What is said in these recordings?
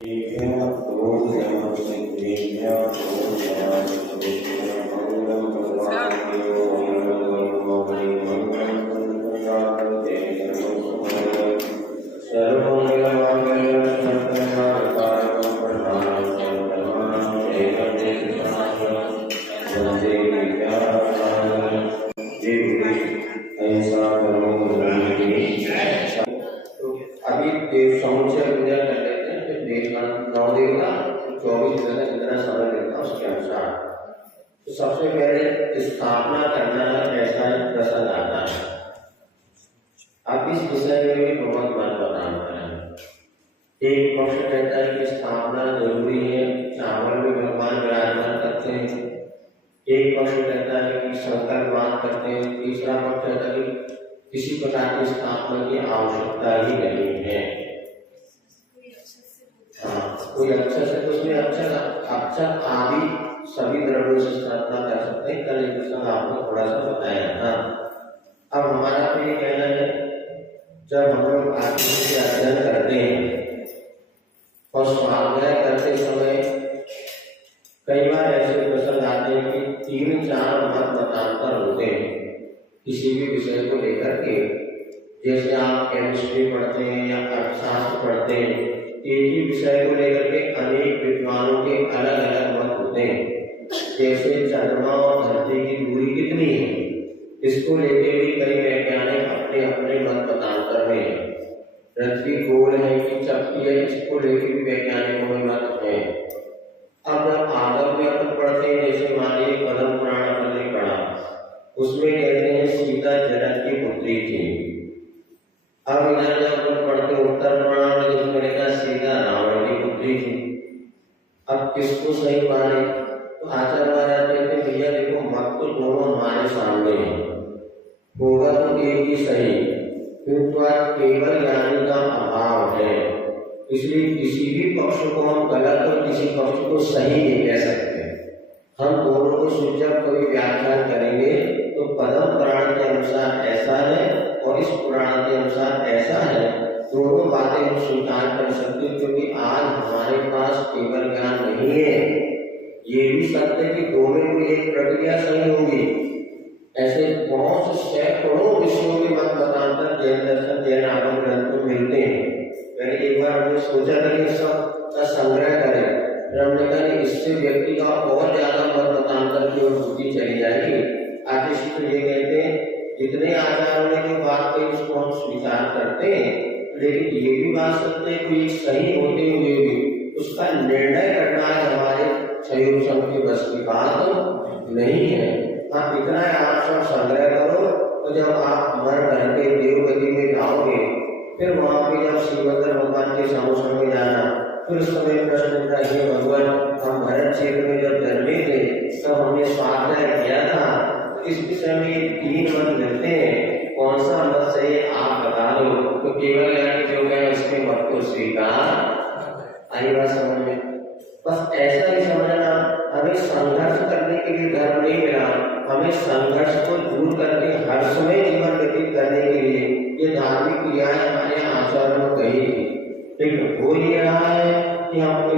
अभी देव समुच्चय पूजा कर लेते हैं, फिर नौ देव का 24 दिन जितना समय लेता है उसके अनुसार। तो सबसे पहले स्थापना करना है, ऐसा प्रश्न आता है। अब इस विषय में भी बहुत मत बताना है। एक पक्ष कहता है कि स्थापना जरूरी है, चावल में भगवान विराजमान करते हैं। एक पक्ष कहता है कि संकल्प करते हैं। तीसरा पक्ष कहता है कि किसी प्रकार की स्थापना की आवश्यकता ही नहीं है। कोई अक्षर से तो उसमें अक्षर आदि सभी द्रव्यों से स्थापना कर सकते हैं। कल एक आपको थोड़ा सा बताया था। अब हमारा तो ये कहना है, जब हम लोग आत्मा के अध्ययन करते हैं और स्वाध्याय करते समय कई बार ऐसे प्रश्न आते हैं कि 3-4 मतांतर होते हैं किसी भी विषय को लेकर के। जैसे आप केमिस्ट्री पढ़ते हैं या अर्थशास्त्र पढ़ते हैं, एक ही विषय को लेकर के अनेक विद्वानों के अलग अलग मत होते हैं। जैसे चंद्रमा और धरती की दूरी कितनी है, इसको लेकर भी कई वैज्ञानिक अपने अपने मत बतांतर में। पृथ्वी गोल है कि चपटी है, इसको लेकर भी वैज्ञानिकों में मत है। अब जब आगम में अपन पढ़ते हैं, जैसे मान लीजिए पद्म पुराण अपन ने पढ़ा, उसमें कहते हैं सीता जनक की पुत्री थी। अब इधर जब अपन पढ़ते उत्तर पुराण में, जिसमें लिखा सीता रावण की पुत्री थी। अब किसको सही माने? तो आचार्य महाराज कहते हैं भैया देखो, मत तो दोनों हमारे सामने है, होगा तो एक ही सही, किंतु आज केवल ज्ञानी का अभाव है। इसलिए किसी भी पक्ष को हम गलत और किसी पक्ष को सही नहीं कह सकते। हम दोनों को जब कभी व्याख्यान करेंगे तो पद्म पुराण के अनुसार ऐसा है और इस पुराण के अनुसार ऐसा है, दोनों बातें हम स्वीकार कर सकते, क्योंकि आज हमारे पास केवल ज्ञान नहीं है। ये भी सत्य है कि दोनों की एक प्रक्रिया सही होगी। ऐसे बहुत से सैकड़ों विषयों के मत मतांतर जैन दर्शन जैन आगम ग्रंथ में मिलते हैं। मैंने एक बार हमने सोचा था कि सब का संग्रह करें, हमने कहा इससे व्यक्ति का और ज्यादा मत मतांतर की ओर बुद्धि चली जाएगी। आर्टिस्ट तो ये कहते हैं जितने आचार्यों ने जो बात कही उसको हम स्वीकार करते हैं, लेकिन ये भी बात सत्य है कोई सही होते हुए भी उसका निर्णय करना है हमारे सहयोग संघ के बस की बात नहीं है। हाँ, इतना आप सब संग्रह करो, तो जब आप मर घर के देवगति में जाओगे, फिर वहां पे जब श्रीमंदर भगवान के समुद्र में जाना, फिर उस समय प्रश्न उठा, हे भगवान, हम भरत क्षेत्र में जब जन्मे थे तब हमने स्वाध्याय किया था, इस विषय में 3 मत मिलते हैं, कौन सा मत सही आप बता दो। तो केवल जो है उसके मत को स्वीकार। आई बात समझ में? बस ऐसा ही समझना, हमें संघर्ष करने के लिए धर्म नहीं मिला, हमें संघर्ष को दूर करके हर समय जीवन व्यतीत करने के लिए ये धार्मिक क्रियाएं हमारे आचरण में कही थी। लेकिन हो ये रहा है कि हम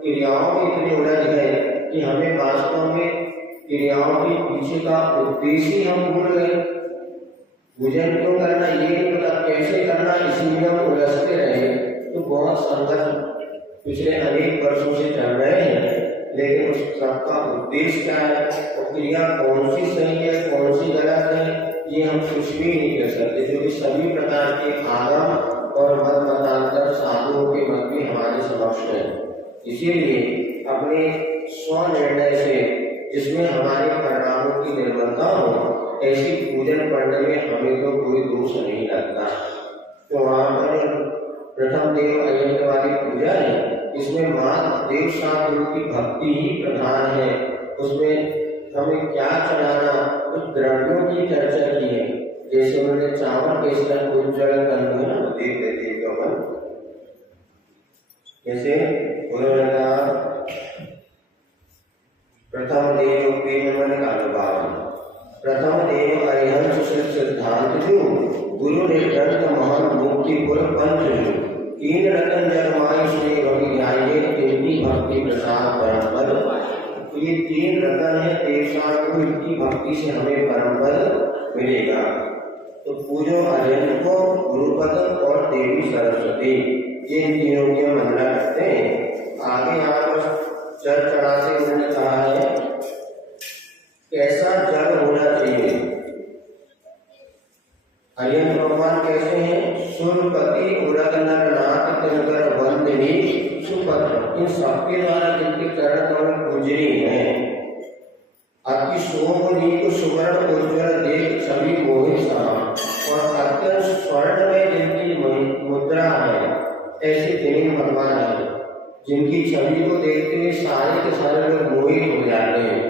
क्रियाओं में इतने उलझ गए कि हमें वास्तव में क्रियाओं के पीछे का उद्देश्य ही हम भूल गए। भोजन क्यों करना ये नहीं पता, कैसे करना इसी में हम उलझते रहे। तो बहुत संघर्ष पिछले अनेक वर्षों से चल रहे हैं, लेकिन उस सबका उद्देश्य क्या है और क्रिया कौन सी सही है कौन सी गलत है, ये हम कुछ भी नहीं कर सकते, क्योंकि सभी प्रकार के आगम और मत मतांतर साधुओं के मत भी हमारे समक्ष है। इसीलिए अपने स्व निर्णय से, जिसमें हमारे परिणामों की निर्भरता हो, ऐसी पूजन पढ़ने में हमें तो कोई दोष नहीं लगता। तो वहां पर प्रथम देव अयंत वाली पूजा है, इसमें मात्र देव साधु की भक्ति ही प्रधान है। उसमें हमें क्या चढ़ाना, उस द्रव्यों की चर्चा की है। जैसे उन्होंने चावल के स्तर उज्जवल करना है, देख लेते हैं अपन। जैसे उन्होंने कहा प्रथम देव के मन का अनुभाव, प्रथम देव अरिहंत सिद्धांत जो गुरु ने ग्रंथ महान मुक्ति पुर पंच जो तीन रतन जगमाई सुने भगी जाइए भक्ति से हमें परम पद मिलेगा। तो पूजो अर्जुन को, गुरुपद और देवी सरस्वती, ये तीनों की मंगला करते हैं। आगे यहाँ पर जल चढ़ा से उन्होंने कहा है कैसा जल होना चाहिए। अर्जुन भगवान कैसे हैं? सुरपति उरग नर नाथ तिनकर वंदनी सुपत्र, इन सबके द्वारा जिनके चरण कमल पूजनीय है। अति शोभनीय सुवर्ण उज्ज्वल देख सभी मोहित साम, और अत्यंत स्वर्ण में जिनकी मुद्रा है ऐसे तीन भगवान है जिनकी छवि को देखते हुए सारे के सारे लोग मोहित हो जाते हैं।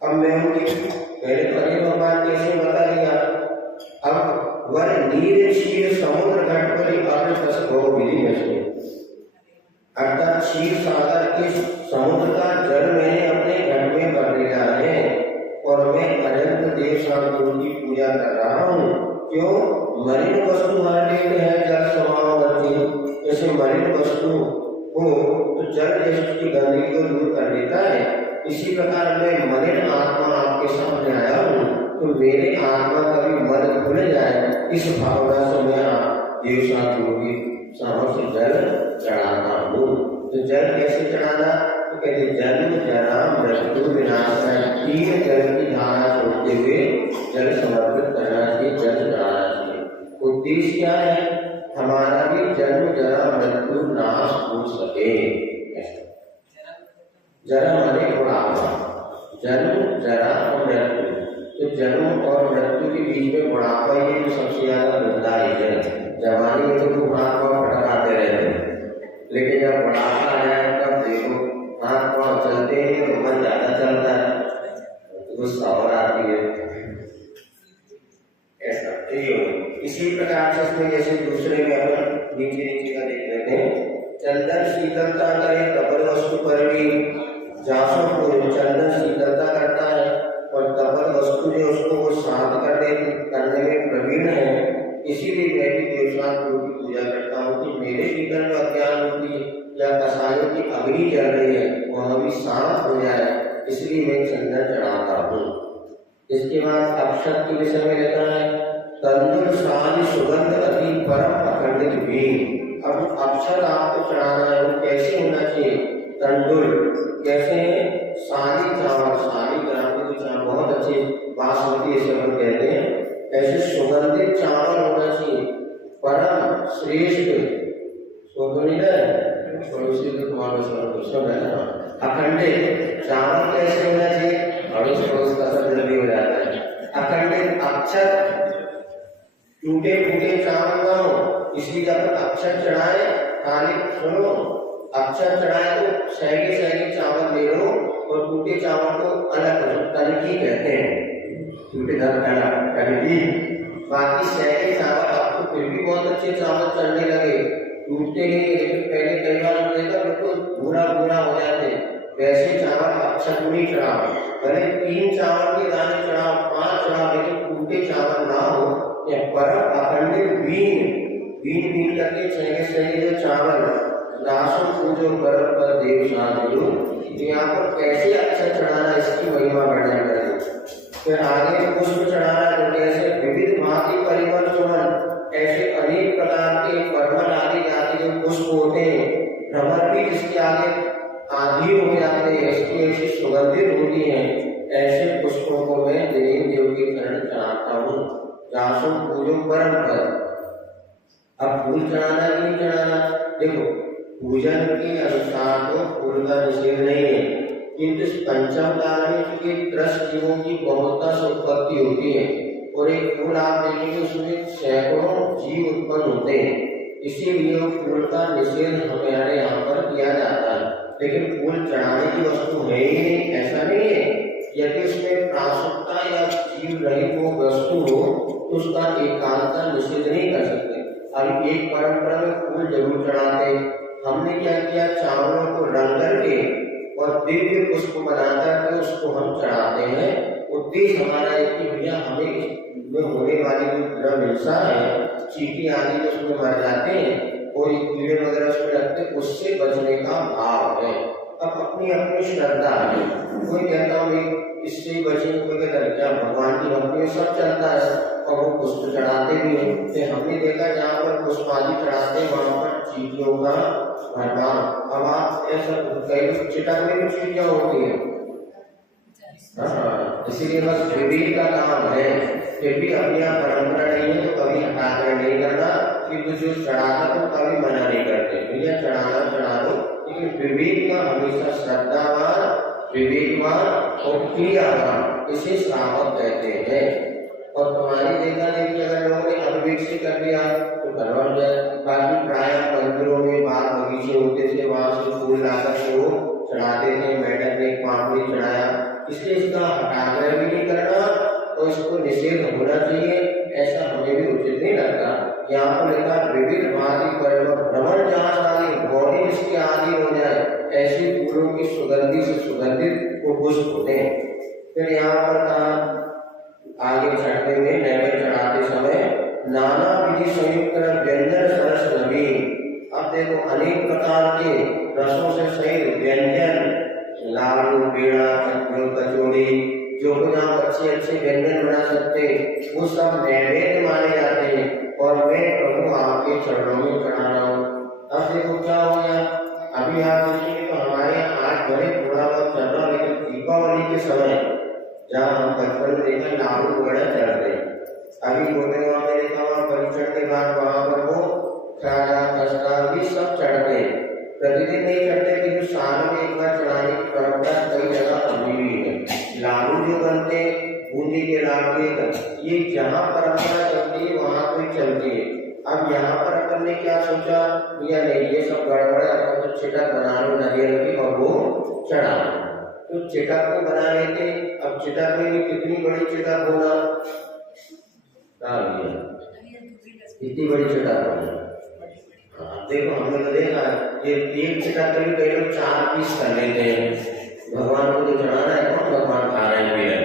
अब मैं उनकी पहले पहले भगवान कैसे बता दिया। अब वर नीर क्षीर समुद्र घट पर अर्थस गौ विधि में, अर्थात क्षीर सागर के समुद्र का जल मैंने अपने घर में भर लिया है और मैं अनंत देव शांतों की पूजा कर रहा हूँ। क्यों? मलिन वस्तु हमारे है जल समावती, जैसे मलिन वस्तु हो तो जल जैसे उसकी गंदगी को दूर कर देता है, इसी प्रकार मैं मलिन आत्मा आपके सामने आया हूँ, तो मेरे आत्मा कभी मल भूल जाए इस भावना से मैं देव शांतों की सामने जल चढ़ाता हूँ। तो जल कैसे चढ़ाना? तो कहते जन्म जरा मृत्यु विनाश है, तीन जल की धारा छोड़ते हुए जल समर्पित करना चाहिए, जल चढ़ाना चाहिए। उद्देश्य क्या है? हमारा भी जन्म जरा मृत्यु नाश हो सके। जरा माने बुढ़ापा, जन्म जरा और मृत्यु, तो जन्म और मृत्यु के बीच में बुढ़ापा ये जो सबसे ज्यादा दुखदायी है। जवानी में तो तुम हाथ पाँव फटकाते रहते, लेकिन जब बुढ़ापा आ जाए तब देखो हाथ पाँव चलते हैं और मन ज्यादा चलता है, तो गुस्सा और आती है। ऐसा इसी प्रकार से इसमें जैसे दूसरे में अपन नीचे नीचे का देख लेते हैं। चंदन शीतलता करे तबल वस्तु पर भी जासों को चंदन शीतलता करता है और तबल वस्तु जो उसको वो शांत करने में प्रवीण है। इसीलिए मैं भी देवशांत गुरु की पूजा करता हूँ कि मेरे भीतर जो अज्ञान होती या कसायों की अग्नि चल रही है वह भी शांत हो जाए, इसलिए मैं चंदन चढ़ाता हूँ। इसके बाद अक्षत के विषय में रहता है तंदुल शान सुगंध अति परम अखंडित भी। अब अक्षत आपको चढ़ाना है वो कैसे होना चाहिए? तंदुल कैसे? साली चावल, साली ग्राम के चावल बहुत अच्छे बासमती ऐसे हम कहते हैं, ऐसे सुगंधित चावल होना चाहिए, परम श्रेष्ठ अखंडित चावल कैसे होना चाहिए? अड़ोस पड़ोस का सब जल्दी हो जाता है। अखंडित अक्षत, टूटे फूटे चावल ना हो, इसलिए जब अक्षत चढ़ाए खाली सुनो, अक्षत चढ़ाए तो सैगे सैगे चावल ले लो और टूटे चावल को अलग करो, तनकी कहते हैं, टूटे तनकी। बाकी सैगे चावल आपको फिर भी बहुत अच्छे चावल चढ़ने लगे, टूटते नहीं, लेकिन पहले कई बार देखा बिल्कुल भूरा भूरा हो जाते, वैसे चावल अक्षत नहीं चढ़ाओ। भले 3 चावल के दाने चढ़ाओ, 5 चढ़ाओ, लेकिन टूटे चावल ना हो। या परम अखंडित बीन बीन करके सैगे सैगे जो चावल दासों को जो परम पर देव शांति, यहाँ पर कैसे अक्षत चढ़ाना इसकी महिमा बढ़ने लगी। फिर आगे पुष्प चढ़ाना, तो कैसे विविध भांति परिमल सुमन, ऐसे अनेक प्रकार के परमल आदि जाति जो पुष्प होते हैं, भ्रमर भी जिसके आगे आदि हो जाते हैं, इसकी ऐसी सुगंधित होती है, ऐसे पुष्पों को मैं देव देव के चरण चढ़ाता हूँ। जासु पूजो परम पद। अब फूल चढ़ाना नहीं चढ़ाना, देखो पूजन के अनुसार तो फूल का निषेध नहीं है, किंतु पंचम काल में चूंकि 10 जीवों की बहुलता से उत्पत्ति होती है और एक फूल आप देखेंगे उसमें सैकड़ों जीव उत्पन्न होते हैं, इसीलिए फूल का निषेध हमारे यहाँ पर किया जाता है। लेकिन फूल चढ़ाने की वस्तु है ही नहीं, ऐसा नहीं है। यदि उसमें प्रासुकता या जीव रहित वो वस्तु हो तो उसका एकांता निषेध नहीं कर सकते। अब एक परंपरा में फूल जरूर चढ़ाते, हमने क्या किया, चावलों को रंग करके और दिव्य पुष्प बनाकर के उसको हम चढ़ाते हैं। उद्देश्य हमारा है कि भैया हमें इसमें होने वाली जो हिंसा है, चींटी आदि जो उसमें मर जाते हैं, कोई कीड़े वगैरह उसमें रखते, उससे बचने का भाव है। अब अपनी अपनी श्रद्धा है, कोई कहता हूँ इससे बचेंगे कोई कहता क्या भगवान की भक्ति में सब चलता है और वो पुष्प चढ़ाते भी हैं। तो हमने देखा जहाँ पर पुष्प आदि चढ़ाते हैं वहाँ पर चींटियों का भरमार। अब आप ऐसा कई चिटक में भी चींटियाँ होती है, इसीलिए बस विवेक का काम है। फिर भी अपनी आप परंपरा नहीं है तो कभी हटाकर नहीं करना, कि जो चढ़ाता तो कभी मना नहीं करते, भैया चढ़ाना चढ़ा दो, लेकिन विवेक का हमेशा श्रद्धावान, विवेकवान और क्रियावान, इसे श्रावक कहते हैं। और तुम्हारी देखा देखी अगर लोगों ने अविवेक से कर दिया तो करवट जाए। बाकी प्राय मंदिरों में बाग बगीचे होते थे, वहां से फूल लाकर के वो चढ़ाते थे, मैडम ने पापड़ी चढ़ाया, इसलिए इसका हटाकर भी नहीं करना तो इसको निषेध होना चाहिए, ऐसा हमें भी उचित नहीं लगता। यहाँ पर लिखा विविध भांति भ्रमण जहां आदि बॉडी जिसकी आदि हो जाए ऐसे फूलों की सुगंधी से सुगंधित वो पुष्प होते हैं। फिर यहाँ पर आगे चढ़ते हुए नैवेद्य चढ़ाते समय नाना विधि संयुक्त व्यंजन सरस लगी। अब देखो अनेक प्रकार के रसों से सहित व्यंजन, लाडू, पेड़ा, कचौड़ी, जो कुछ आप अच्छे अच्छे व्यंजन बना सकते वो सब नैवेद्य माने जाते हैं और मैं प्रभु आपके चरणों में चढ़ा रहा हूँ। अब देखो क्या हो गया, अभी आप देखिए तो हमारे यहाँ आज भले थोड़ा बहुत चल रहा, लेकिन दीपावली के समय जहाँ हम बचपन में देखा लाडू वगैरह चढ़ते, अभी गोपेगांव में देखा वहाँ परीक्षण के बाद वहाँ पर वो खाजा खस्ता भी सब चढ़ते, प्रतिदिन नहीं चढ़ते लेकिन साल में एक बार चढ़ाने की परंपरा कई जगह अभी भी है। लाडू जो बनते बूंदी के लाडू ये जहाँ परंपरा चलती है वहाँ कोई चलती है। अब यहाँ पर अपन ने क्या सोचा, या नहीं ये सब गड़बड़ है, अपन तो चिटक बना लो नारियल की और वो चढ़ा, तो चिटक को बना लेते। अब चिटक में भी कितनी बड़ी चिटक होना, कितनी बड़ी चिटक होना, देखो हमने तो देखा ये एक चिटक के भी कई लोग 4 पीस कर लेते हैं। भगवान को तो चढ़ाना है, कौन भगवान खा रहे हैं,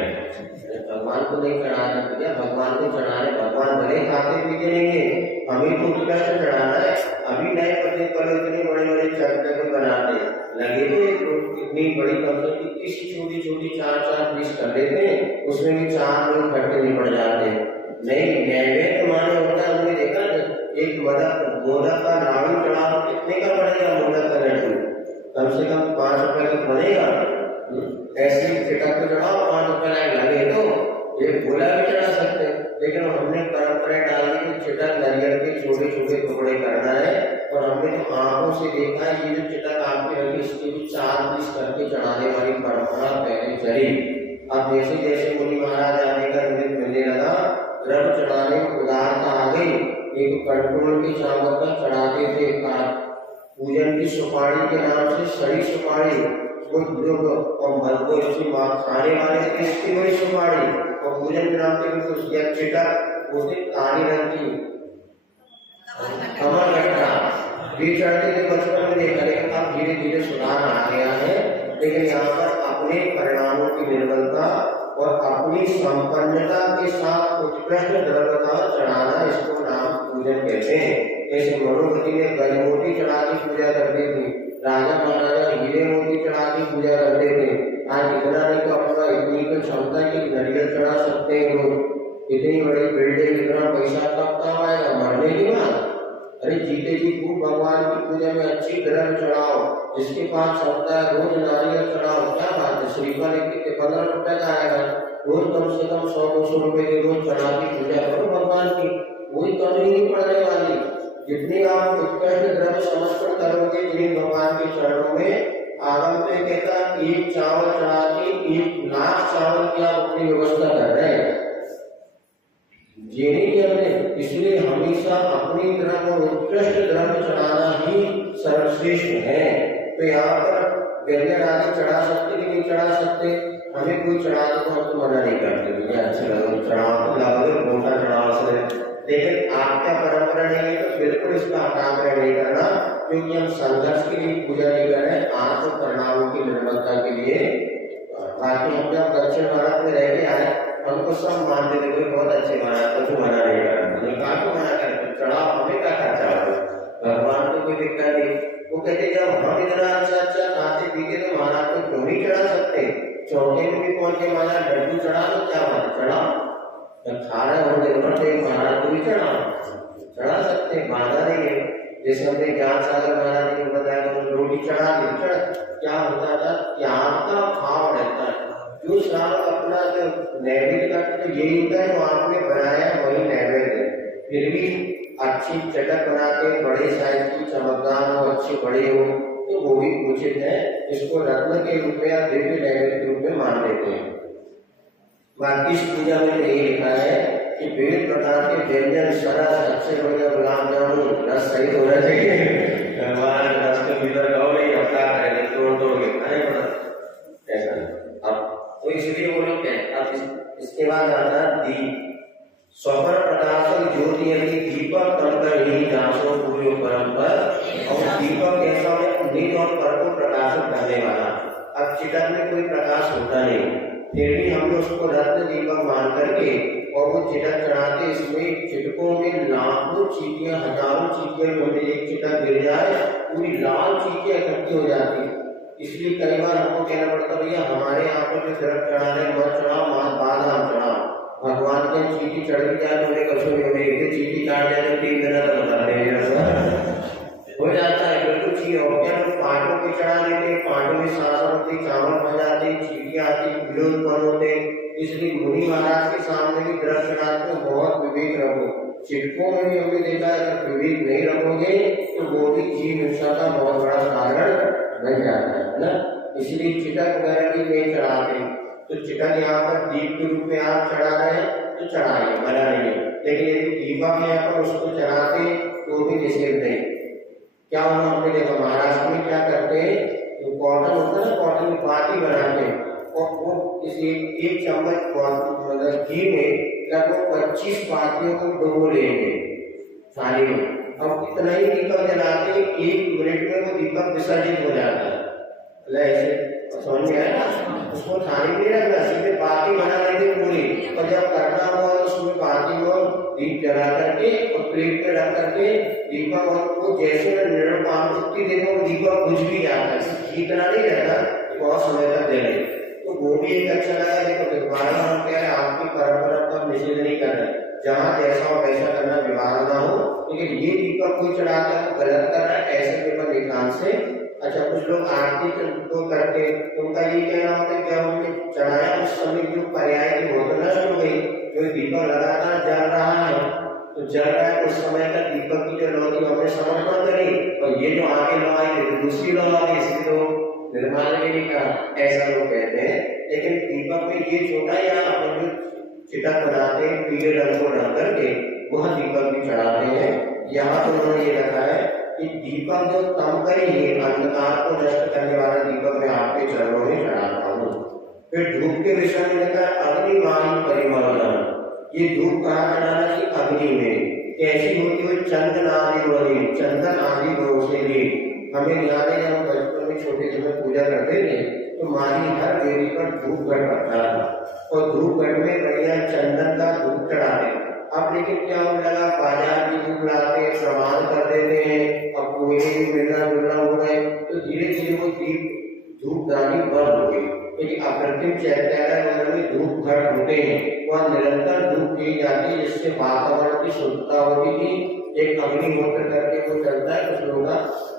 भगवान को नहीं चढ़ाना, भैया भगवान को चढ़ाने, भगवान भले खाते पीते नहीं है, हमें तो उत्कृष्ट चढ़ाना है। अभी नए पति पर इतने बड़े बड़े चक्कर बनाते लगे थे, इतनी बड़ी कंपनी किसी छोटी छोटी 4 पीस कर लेते हैं, उसमें भी 4 लोग इकट्ठे नहीं पड़ जाते। नहीं, नैवेद्य माने होता है, हमने देखा एक मोदक का लाडू चढ़ाओ, कितने का पड़ेगा मोदक का लड्डू, कम से कम 5 रुपए का बनेगा। ऐसे चिटक को चढ़ाओ 5 रुपए लगे तो ये गोला भी चढ़ा सकते, लेकिन हमने परंपरा डाली कि चिटक नारियल के छोटे छोटे टुकड़े करना है। और हमने तो आंखों से देखा है ये जो चिटक आपके लगी इसके भी 4 पीस करके चढ़ाने वाली परंपरा पहले चली। अब जैसे जैसे मुनि महाराज आने का निमित्त मिलने लगा, द्रव्य चढ़ाने में उदारता आ गई। एक कंट्रोल की चावल का चढ़ाते थे, पूजन की सुपारी के नाम से सड़ी सुपारी, वो खाने वाले थे इसकी बड़ी सुपारी, और पूजन के नाम से चिटक वो काली रंग की कमर लटका भी चढ़ते थे बचपन में देखा, लेकिन अब धीरे धीरे सुधार आ गया है। लेकिन यहाँ पर अपने परिणामों की निर्बलता और अपनी संपन्नता के साथ उत्कृष्ट द्रव्य का चढ़ाना, इसको नाम पूजन कहते हैं। जैसे मनोवती ने गजमोती चढ़ा की पूजा करती थी, राजा महाराजा हीरे मोती चढ़ा की पूजा करते थे। आज इतना नहीं तो अपना इतनी तो क्षमता की नारियल चढ़ा सकते हैं लोग, इतनी बड़ी बिल्डिंग, इतना पैसा कब काम आएगा, मरने की बात। अरे जीते जी खूब भगवान की पूजा में अच्छी द्रव्य चढ़ाओ, जिसके पास क्षमता है रोज नारियल चढ़ाओ, क्या बात है। श्रीफल 15 रुपए का आएगा, रोज कम से कम 100-200 रुपए की रोज चढ़ा की पूजा करो भगवान की, कोई कमी नहीं पड़ने वाली। जितनी आप उत्कृष्ट द्रव्य समर्पण करोगे जिन भगवान के चरणों में, आगम में कहता एक चावल चढ़ा के 1 लाख चावल की आप अपनी व्यवस्था कर रहे हैं, इसलिए हमेशा अपनी द्रव्य और उत्कृष्ट द्रव्य चढ़ाना ही सर्वश्रेष्ठ है। तो यहाँ पर व्यंजन आदि चढ़ा सकते कि नहीं चढ़ा सकते, हमें कोई चढ़ा तो हम तो मना नहीं करते, मुझे अच्छा लगा चढ़ाओ, मोटा चढ़ाओ से, लेकिन आपका परंपरा नहीं है तो बिल्कुल इसका हटाव नहीं करना, क्योंकि हम संघर्ष के लिए पूजा नहीं कर रहे, आत्म परिणामों की निर्मलता के लिए। बाकी हम जब दक्षिण भारत में रह के आए, हमको सब मानते थे कोई बहुत अच्छे महाराज, कुछ मना नहीं करना, को मना करते चढ़ाओ, हमें क्या खर्चा हो, भगवान को कोई दिक्कत नहीं। वो कहते जब हम इतना अच्छा अच्छा खाते पीते तो महाराज को क्यों नहीं चढ़ा सकते, चौके में भी बोल के माना लड्डू चढ़ा तो क्या माना चढ़ा, जब खा रहे हो दिन भर तो एक महाराज को भी चढ़ा सकते हैं, बाधा नहीं है। जैसे हमने ज्ञान सागर महाराज जी को बताया तो रोटी चढ़ा दी, क्या होता था, त्याग का भाव रहता है। जो साल अपना जो नैवेद्य का तो यही होता है, जो आपने बनाया वही नैवेद्य। फिर भी अच्छी चटक बनाते, बड़े साइज की चमकदार हो, अच्छे बड़े हो तो वो भी उचित है, इसको रत्न के रूप में या दिव्य नैवेद्य के रूप में मान लेते हैं। बाकी इस पूजा में यही लिखा है कि विभिन्न प्रकार के व्यंजन सरस अच्छे बढ़िया गुलाब जामुन रस सही होना चाहिए। रस के भीतर गाँव नहीं अपना करेंगे तोड़ के खाने पड़ा ऐसा। अब तो इसलिए वो लोग कहते, अब इसके बाद आता दीप। स्वपर प्रकाशक ज्योति यदि दीपक तम कर ही जासो पूर्व परंपर, और दीपक कैसा है, नित और पर को प्रकाशित करने वाला। अब चिटक में कोई प्रकाश होता नहीं, फिर भी हम उसको रत्न दीपक मान करके और वो चिटक चढ़ाते, इसमें चिटकों में लाखों चीटियां, हजारों चीटियां, जो एक चिटक गिर जाए पूरी लाल चीटियां इकट्ठी हो जाती। इसलिए कई बार हमको कहना पड़ता भैया हमारे यहाँ पर जो दरख्त चढ़ा रहे मत चढ़ाओ, बादाम चढ़ाओ। भगवान के चीटी चढ़ भी जाए तो कसो नहीं, चीटी काट जाए तो 3 दिन तक बता रहे हो जाता है बिल्कुल चीज हो गया। तो पांडों पे चढ़ा देते, पांडों में सांस होती, चावल बन जाते, चीटियां आती, विरोध बन होते। इसलिए मुनि महाराज के सामने भी दरख्त चढ़ाते तो बहुत विवेक रखो। चिटकों में भी हमने देखा है अगर विवेक नहीं रखोगे तो वो भी जीव हिंसा का बहुत बड़ा कारण बन जाता है ना। इसलिए चिटक वगैरह की नहीं चढ़ाते, तो चिटक यहाँ पर दीप के रूप में आप चढ़ा रहे हैं तो चढ़ाइए, मना नहीं है। लेकिन यदि दीपक यहाँ पर उसको चढ़ाते तो भी निषेध नहीं। क्या होना हमने देखा महाराष्ट्र में क्या करते हैं, तो कॉटन होता है ना, कॉटन की बाती बनाते हैं और वो इस एक चम्मच मतलब घी में लगभग 25 बातियों को डुबो लेंगे थाली में। अब इतना ही दीपक जलाते 1 मिनट में वो दीपक विसर्जित हो जाता है। ऐसे समझ में आया ना, उसको थाली में रखना, सीधे बाती बना लेते पूरी, और जब करना हुआ तो उसमें बाती को दीप जला करके और प्लेट में रख करके दीपक, और वो जैसे निर्णय पान उतनी देर में दीपक बुझ भी जाता है, इतना नहीं रहता बहुत समय तक जले। तो वो भी एक अच्छा लगा। देखो दोबारा हम कह रहे हैं आपकी परंपरा को निषेध नहीं कर रहे, जहाँ जैसा हो वैसा करना, विवाह ना हो, लेकिन ये दीपक कोई चढ़ाता है गलत कर रहा है, ऐसे पेपर निकाल से। अच्छा कुछ लोग आरती तो करके उनका ये कहना होता है कि हमने चढ़ाया उस समय जो पर्याय की बोतल नष्ट हो गई, जो दीपक लगातार जल रहा है तो जल रहा है उस समय तक दीपक की जो लौटी हमने समर्पण करी, और ये जो आगे लगाई तो दूसरी लगाई, इसलिए तो निर्माण भी नहीं कहा, ऐसा लोग कहते हैं। लेकिन दीपक में ये छोटा या अपन जो चिटक बनाते हैं पीले रंग को रंग करके वह दीपक भी चढ़ाते हैं। यहाँ तो उन्होंने ये रखा है कि दीपक जो तम करेंगे अंधकार को नष्ट करने वाला दीपक मैं आपके चरणों में चढ़ाता हूँ। फिर धूप के विषय में लिखा अग्निमान परिमल। ये धूप कहाँ चढ़ाना चाहिए, अग्नि में। कैसी होती हुई चंदन आदि वाली, चंदन आदि गुणों से भी हमें याद है जब बचपन में छोटे समय पूजा करते थे तो माली हर देवी पर धूप घट रखता था और धूप घट में बढ़िया चंदन का धूप चढ़ाते। अब लेकिन क्या होने लगा, बाजार की धूप लाते प्रमाण कर देते हैं, अब कोई भी मिलना जुलना हो गए तो धीरे धीरे वो दीप धूपदानी बंद हो गई। लेकिन अप्रतिम चैत्यालय में धूप घट होते हैं, वह निरंतर धूप की जाती है जिससे वातावरण की शुद्धता होती थी। एक अग्निहोत्र करके वो चलता है, कुछ लोग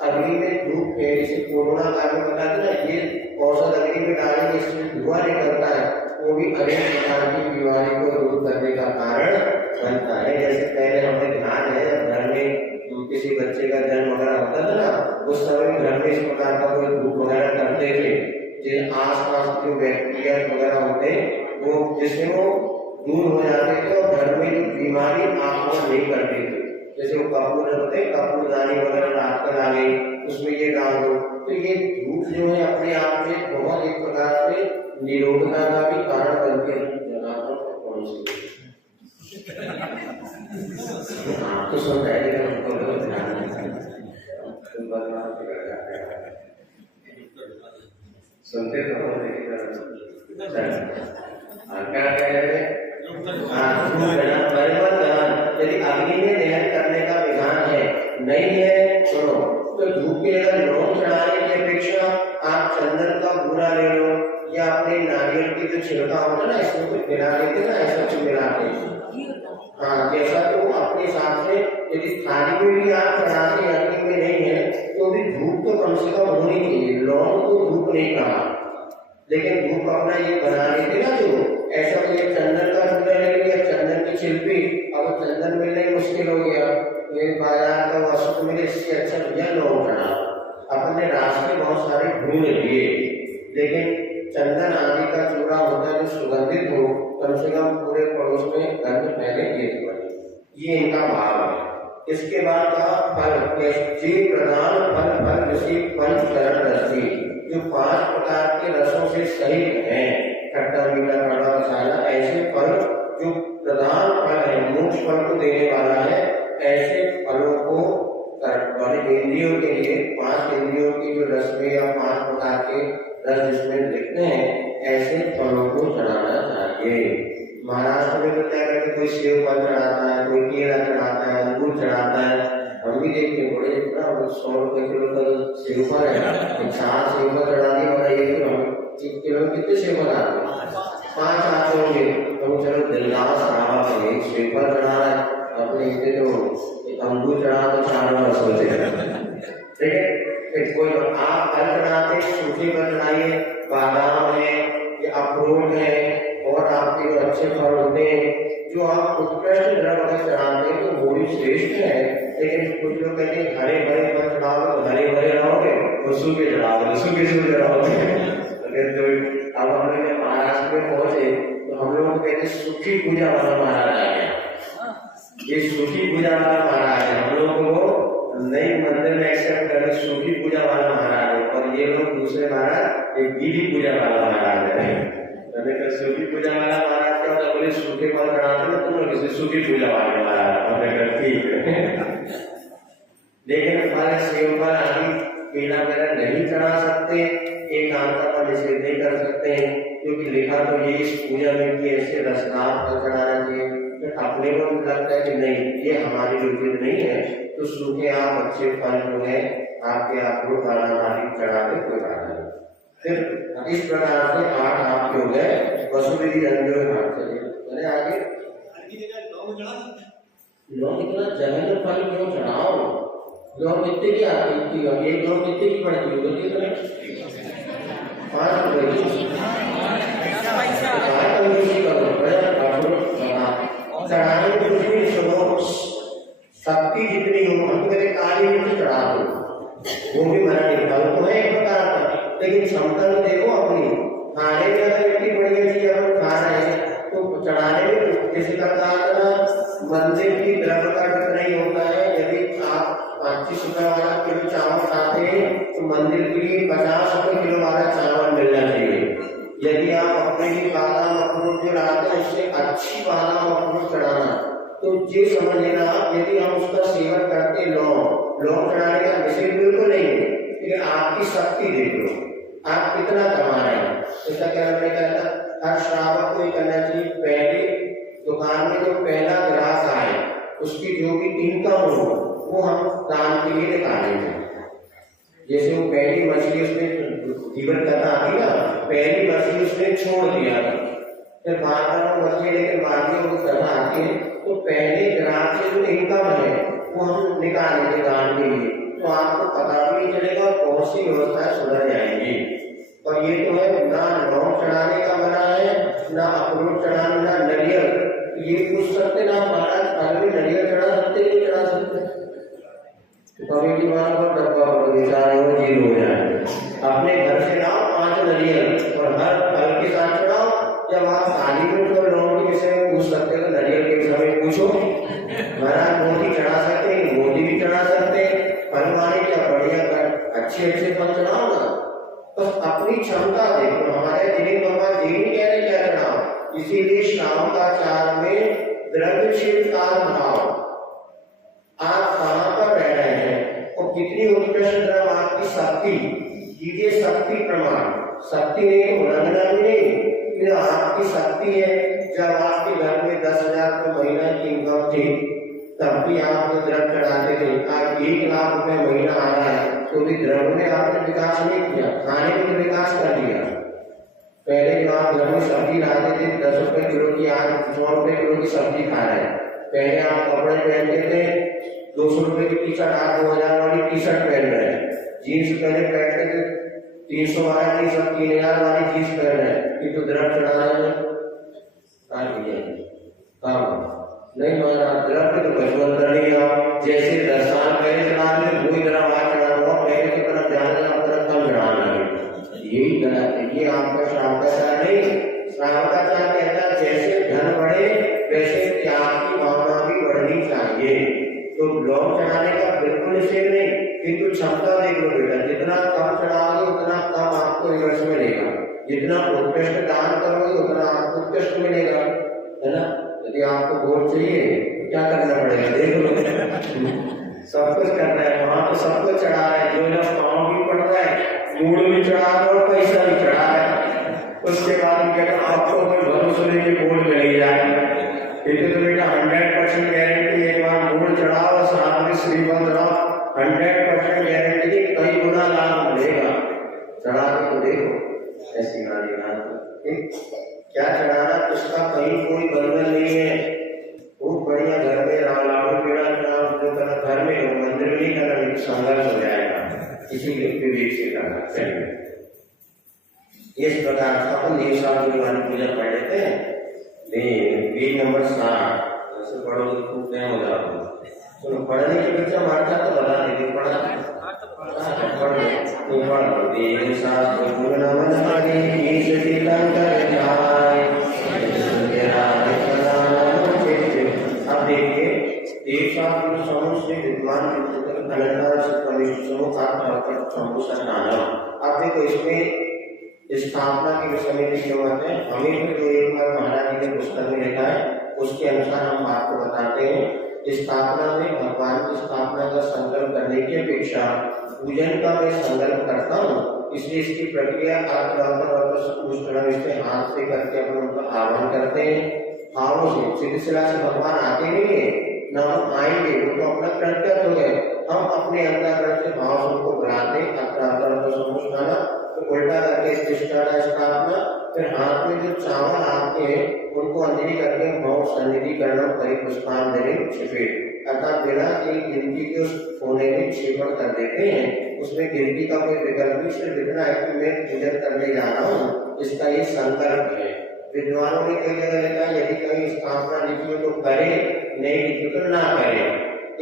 अग्नि में धूप फेंकने से कोरोना काल में बताते ना, ये औषध अग्नि में डालेंगे इसमें धुआं निकलता है, वो भी अनेक प्रकार की बीमारी को दूर करने का कारण बनता है। जैसे पहले हमें ध्यान है घर में किसी बच्चे का जन्म वगैरह होता था ना, उस समय घर में इस प्रकार का कोई धूप वगैरह करते थे, जिन आसपास जो बैक्टीरिया वगैरह होते वो जिससे वो दूर हो जाते थे और घर में जो बीमारी आक्रमण नहीं करते थे। जैसे वो कपूर होते, कपूरदानी वगैरह रात कर आ गई उसमें ये डाल दो, तो ये धूप जो है अपने आप में बहुत एक प्रकार से निरोधता का भी कारण बनती है। कौन सी आप तो सुन रहे हैं, सुनते तो क्या कह रहे थे, यदि अग्नि में दहन करने का विधान है नहीं है सुनो, तो धूप के अगर लौंग चढ़ाने की अपेक्षा आप चंदन का बूरा ले लो या अपने नारियल की जो छिलका होता ना, इसमें कुछ मिला देते ना, ऐसा कुछ मिलाते। हाँ, जैसा तो अपने हिसाब से यदि थाली में भी आप चढ़ाते अग्नि में नहीं है तो भी धूप तो कम से कम होनी चाहिए। लौंग को धूप नहीं कहा, लेकिन धूप अपना ये बना लेते ना, जो ऐसा तो ये चंदन का चूल्हा ले लिया, चंदन की छिलकी, अब चंदन मिलना ही मुश्किल हो गया, ये बाजार का वस्तु मिले, इससे अच्छा भैया लौंग चढ़ा। अपने रास्ते बहुत सारे ढूंढ लिए, लेकिन चंदन आदि का चूड़ा होता है जो सुगंधित हो, कम से कम पूरे पड़ोस में घर में पहले ये बने, ये इनका भाव है। इसके बाद कहा फल, जीव प्रधान फल फल ऋषि पंच चरण रसी, जो 5 प्रकार के रसों से सहित है, खट्टा मीठा कड़वा मसाला, ऐसे फल जो प्रधान फल है, मोक्ष फल को देने वाला है, ऐसे फलों को इंद्रियों के लिए 5 इंद्रियों की जो रस में या 5 प्रकार के रस जिसमें लिखते हैं, ऐसे फलों को चढ़ाना चाहिए। महाराष्ट्र में तो क्या करते, कोई सेब फल चढ़ाता है, कोई केला चढ़ाता है, अंगूर चढ़ाता है। हम भी देखते बड़े 100 रुपए किलो का सेब फल है, 4 सेब चढ़ा दिया, बताइए तो हम 1 किलो कितने सेब बनाते हैं, 5 आते होंगे, तो चलो दिलदास रहा है, 1 सेब फल चढ़ा रहा है, अपने इतने तो अंगूर चढ़ा तो 4 वर्ष होते हैं। ठीक है, कोई आप फल चढ़ाते, सूखे फल चढ़ाइए, बादाम है या अखरोट है, और आपके जो अच्छे फल होते हैं जो आप उत्कृष्ट द्रव्य चढ़ाते हैं तो वो भी श्रेष्ठ है। लेकिन कुछ लोग कहते हैं हरे भरे फल चढ़ाओगे, हरे भरे रहोगे, और सूखे चढ़ाओगे, सूखे सूखे रहोगे। अगर जो अब हम लोग महाराष्ट्र में पहुंचे तो हम लोग कहते सूखी पूजा वाला महाराज आ गया, ये सूखी पूजा वाला महाराज है, हम लोग को नई मंदिर में एक्सेप्ट कर सूखी पूजा वाला महाराज है, और ये लोग दूसरे महाराज ये गीली पूजा वाला महाराज है। सूखी पूजा वाला महाराज क्या होता है, बोले सूखे फल चढ़ाते हो तुम लोग, इसे सूखी पूजा वाले महाराज, ठीक है। लेकिन हमारे सेब फल आदि केला वगैरह नहीं चढ़ा सकते, एक आंता पर निषेध नहीं कर सकते हैं, क्योंकि लिखा तो ये इस पूजा में कि ऐसे रसदार फल चढ़ाना चाहिए। अपने को लगता है कि नहीं ये हमारी रुचि नहीं है, तो सूखे आप अच्छे फल जो है आपके अखरोट आदि चढ़ा के कोई बात नहीं। फिर इस प्रकार से 8 आपके हो गए वसुविधि रंजो हाथ चले आगे। लोग इतना जहन फल क्यों चढ़ाओ, लोग कितने की आती है, एक लोग कितने की पड़ती होगी, 5 रुपए चढ़ाने में कुछ भी सुनो, शक्ति जितनी हो, हम कहते काली मिट्टी चढ़ा दो, वो भी मना नहीं, फल तो है एक प्रकार का, लेकिन क्षमता तो देखो अपनी। खाने में अगर इतनी बढ़िया चीज हम खा रहे हैं तो चढ़ाने में जैसे कहा मंदिर की द्रव्य का कितना ही होता है। यदि आप 25 रुपए वाला किलो चावल खाते हैं तो मंदिर के लिए 50 रुपए किलो वाला चावल मिलना चाहिए। यदि आप अपने लिए बादाम अखरोट जो लाते हैं उससे अच्छी बादाम अखरोट चढ़ाना, तो ये समझ लेना यदि हम उसका सेवन करते लौंग चढ़ाने का निषेध बिल्कुल नहीं है, लेकिन आपकी शक्ति देख लो आप कितना कमा रहे हैं। इसका क्या हमने कहता हर श्रावक को करना चाहिए, पहले दुकान में जो पहला ग्राहक आए उसकी जो भी इनकम हो वो हम दान के लिए निकालेंगे। जैसे वो पहली मछली उसने जीवन कथा आती ना, पहली मछली उसने छोड़ दिया था, फिर बार मछली लेकिन बाद में वो कथा आती है तो पहले ग्राहक से जो इनकम है वो हम निकालेंगे दान के लिए, तो आपको पता भी नहीं चलेगा और बहुत सी व्यवस्थाएं सुधर जाएंगी। और ये तो है ना लौंग चढ़ाने का मना है, ना अखरोट चढ़ाने, ना नरियल। ये पूछ सकते ना महाराज फल में नरियल चढ़ा सकते नहीं चढ़ा सकते, कमेटी वालों को डब्बा बेचारे वो जीरो हो जाए। अपने घर से लाओ 5 नरियल और हर फल के साथ चढ़ाओ। जब आप थाली में तो लोगों के विषय में पूछ सकते हो, नरियल के विषय में पूछो, महाराज मोती चढ़ा सकते हैं, मोती भी चढ़ा सकते हैं, फल वाले क्या बढ़िया अच्छे फल चढ़ाओ ना। तो अपनी क्षमता देखो, हमारे दीन भगवान दीन कह रहे क्या चढ़ाओ। इसीलिए श्रावण का 4 में द्रव्यशील काल भाव, आप कहाँ पर रह रहे हैं और कितनी उत्कृष्ट द्रव्य आपकी शक्ति, कीजिए शक्ति प्रमाण। शक्ति नहीं उल्लंघना भी नहीं, आपकी शक्ति है। जब आपके घर में 10,000 रुपये महीना की इनकम थी तब भी आप द्रव्य चढ़ाते थे। आज 1 लाख रुपए महीना आ रहा है तो भी द्रव्य में आपने विकास नहीं किया, खाने में विकास कर दिया। पहले जो आप घर में सब्जी लाते थे 10 रुपए किलो की, आज 100 रुपए किलो की सब्जी खा रहे हैं। पहले आप कपड़े पहनते थे 200 रुपए की टी शर्ट, आज 2000 वाली टी शर्ट पहन रहे हैं। जीन्स पहले पहनते थे 300 वाला जीन्स, अब 3000 वाली जीन्स पहन रहे हैं। ये तो दरअसल चढ़ा रहे हैं, नहीं माना दरअसल तो कशमत कर नहीं आओ। जैसे 10 साल पहले चढ़ा रहे वही तरह वहां चढ़ा हुआ, पहले की तरफ ध्यान अपना कम चढ़ाना है। यही गलत है, ये आपका श्रावकाचार नहीं। श्रावकाचार कहता है जैसे धन बढ़े वैसे त्याग की भावना भी बढ़नी चाहिए। तो ब्लॉग चढ़ाने का बिल्कुल निषेध नहीं, किंतु क्षमता देख लो बेटा, जितना कम चढ़ाओगे उतना कम आपको रिवर्स मिलेगा, जितना उत्कृष्ट दान करोगे उतना आपको उत्कृष्ट मिलेगा, है ना। यदि आपको वोट चाहिए तो क्या करना पड़ेगा, देख लो सब कुछ करना है, वहां तो सब कुछ चढ़ा है, जो ना पाँव भी पड़ रहा है, मूड भी चढ़ा है और पैसा भी चढ़ा है। उसके बाद क्या आपको अगर भरोसा लेके वोट मिल जाए, तो बेटा 100% गारंटी, एक बार मूड चढ़ाओ और साथ में श्रीमंत रहो, 100% गारंटी की कई गुना लाभ मिलेगा। चढ़ा के तो देखो ऐसी गाड़ी क्या चढ़ाना, उसका कहीं कोई बंधन नहीं है। खूब बढ़िया घर में लाडू पेड़ा जो करना, घर में मंदिर में नहीं करना, संघर्ष हो जाएगा, इसीलिए विवेक से करना चाहिए। इस प्रकार से अपन देवसाधु पूजा पढ़ लेते हैं। पेज नंबर 7 ऐसे पढ़ो तो खूब टाइम हो जाता। चलो पढ़ने के बच्चा मारता तो बता देंगे, पढ़ा पढ़ देव शास्त्र गुण नमन अब देखिए देव शास्त्र समूह से विद्वान अब देखो इसमें स्थापना की समिति क्यों आते हैं, हमें जो एक बार महाराज जी ने पुस्तक में लिखा है उसके अनुसार हम आपको बताते हैं। स्थापना में भगवान की स्थापना का संकल्प करने की अपेक्षा पूजन का मैं संकल्प करता हूँ, इसलिए इसकी प्रक्रिया हाथ से करके अपन उनका आह्वान करते हैं। भावों से सिलसिला से भगवान आते नहीं है, न हम आएंगे, वो तो अपना कर्तव्य हो गए, हम अपने अंतःकरण से भाव से उनको बुलाते तो उल्टा करके स्थापना, फिर हाथ में जो चावल आते हैं उनको अंजलि करके भाव सन्निधि करना परिपुष्पांजलि छिपे, अर्थात बिना एक गिनती के उस कोने में क्षेपण कर देते हैं। उसमें गिनती का कोई विकल्प नहीं, सिर्फ इतना है कि मैं पूजन करने जा रहा हूँ, इसका ये संकल्प है। विद्वानों ने कई जगह लिखा है यदि कहीं स्थापना लिखी हो तो करे, नहीं लिखी तो ना करे।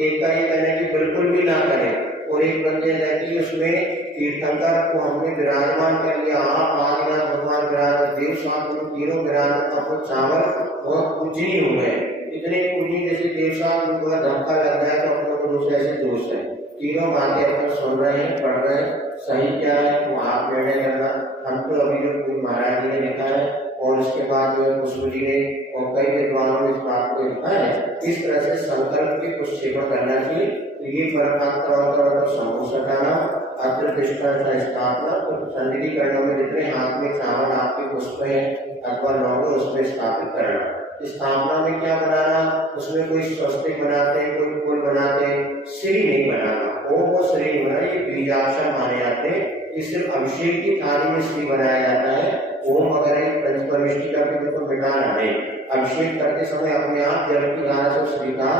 एक का ये कहना कि बिल्कुल भी ना करे, और एक बंदे रहती है उसमें तीर्थंकर को हमने विराजमान कर लिया, आप आदिनाथ भगवान विराज देव शास्त्र तीनों विराजमान, आपको चावल बहुत पूजनीय हो गए, इतने पूजनीय जैसे देव शास्त्र को धक्का लग रहा है तो अपने दोष ऐसे दोष है। तीनों बातें अपन सुन रहे हैं, पढ़ रहे हैं, सही क्या है वो आप निर्णय करना। हम तो अभी जो कोई महाराज जी ने लिखा है और इसके बाद जो पुष्प जी ने और कई विद्वानों ने इस बात को लिखा है, इस तरह से संकल्प के कुछ सेवन करना चाहिए। तो ये परमात्मा समूह सटाना, अतिष्ठा स्थापना, तो सन्निधि करने में जितने हाथ में चावल आपके पुष्प है अथवा लौंगे उसमें स्थापित करना। स्थापना में क्या बनाना, उसमें कोई स्वस्तिक बनाते हैं, कोई फूल बनाते हैं, श्री नहीं बनाना, वो श्री नहीं बनाना, ये बीजाक्षर माने जाते हैं। ये सिर्फ अभिषेक की थाली में श्री बनाया जाता है। ओम अगर एक पंचपरमिष्टि करके तो मिटाना नहीं, अभिषेक करते समय अपने आप जल की धारा से श्री का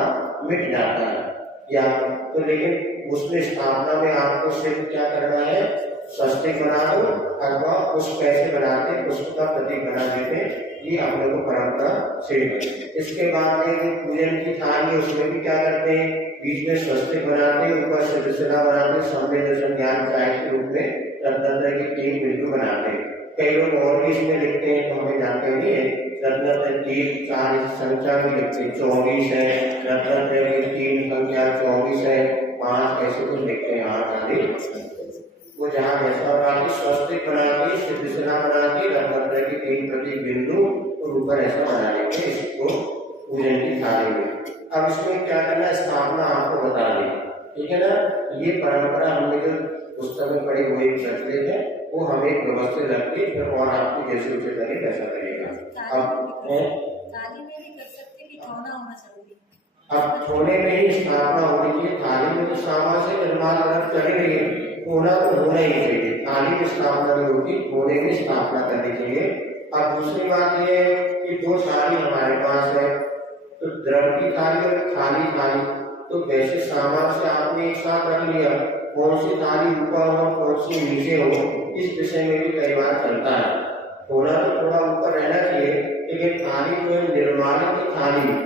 मिट जाता है या तो, लेकिन उसमें स्थापना में आपको सिर्फ क्या करना है, स्वस्तिक बना दो अथवा पुष्प कैसे बनाते पुष्प का प्रतीक बना देते, ये हम लोग को परंपरा से। इसके बाद पूजन की थाली उसमें भी क्या करते हैं, बीच में स्वस्तिक बनाते हैं, ऊपर सिलसिला बनाते, सम्मेद दर्शन ज्ञान चाय के रूप में रत्नत्रय के 3 बिंदु बनाते हैं। कई लोग और भी इसमें लिखते हैं तो हमें जानते नहीं है, रत्नत्रय 3 4 संख्या भी लिखते हैं, 24 है, रत्नत्रय की 3 संख्या 24 है, 5 ऐसे कुछ लिखते हैं। 8 आदि वो जहाँ जैसा बना के स्वस्तिक बना के सिलसिला बना के रत्नत्रय के 3 प्रतीक बिंदु और ऊपर ऐसा बना लेंगे इसको पूजन की थाली में। अब इसमें क्या करना है, स्थापना आपको बता दी, ठीक है ना। ये परंपरा हमने जो पुस्तक में पढ़ी वो एक प्रचलित है, वो हमें व्यवस्थित रखती फिर और आपकी जैसे उचित लगे वैसा करेगा। अब छोने में ही स्थापना होनी चाहिए, थाली में तो सामान से निर्माण चली रही है, होना तो होना ही चाहिए, थाली की स्थापना नहीं होती, होने की स्थापना करनी चाहिए। अब दूसरी बात ये है कि दो थाली हमारे पास है, तो द्रव की थाली और खाली थाली, तो वैसे सामान से आपने एक साथ रख लिया, कौन सी थाली ऊपर हो कौन सी नीचे हो, इस विषय में भी कई बार चलता है। होना तो थोड़ा ऊपर रहना चाहिए, लेकिन थाली जो है निर्माण की थाली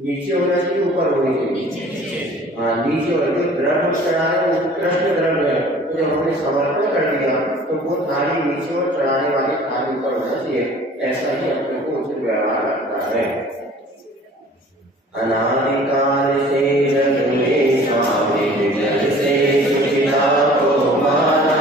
नीचे होना चाहिए ऊपर होनी चाहिए। हाँ, नीचे होना चाहिए। द्रव चढ़ाने वो उत्कृष्ट द्रव है, तो जब हमने समर्पण कर दिया तो वो थाली नीचे और चढ़ाने वाली थाली ऊपर होना चाहिए। ऐसा ही अपने को उचित व्यवहार रखना है। अनादिकाल से जग में स्वामी जल से सुविधा को माना,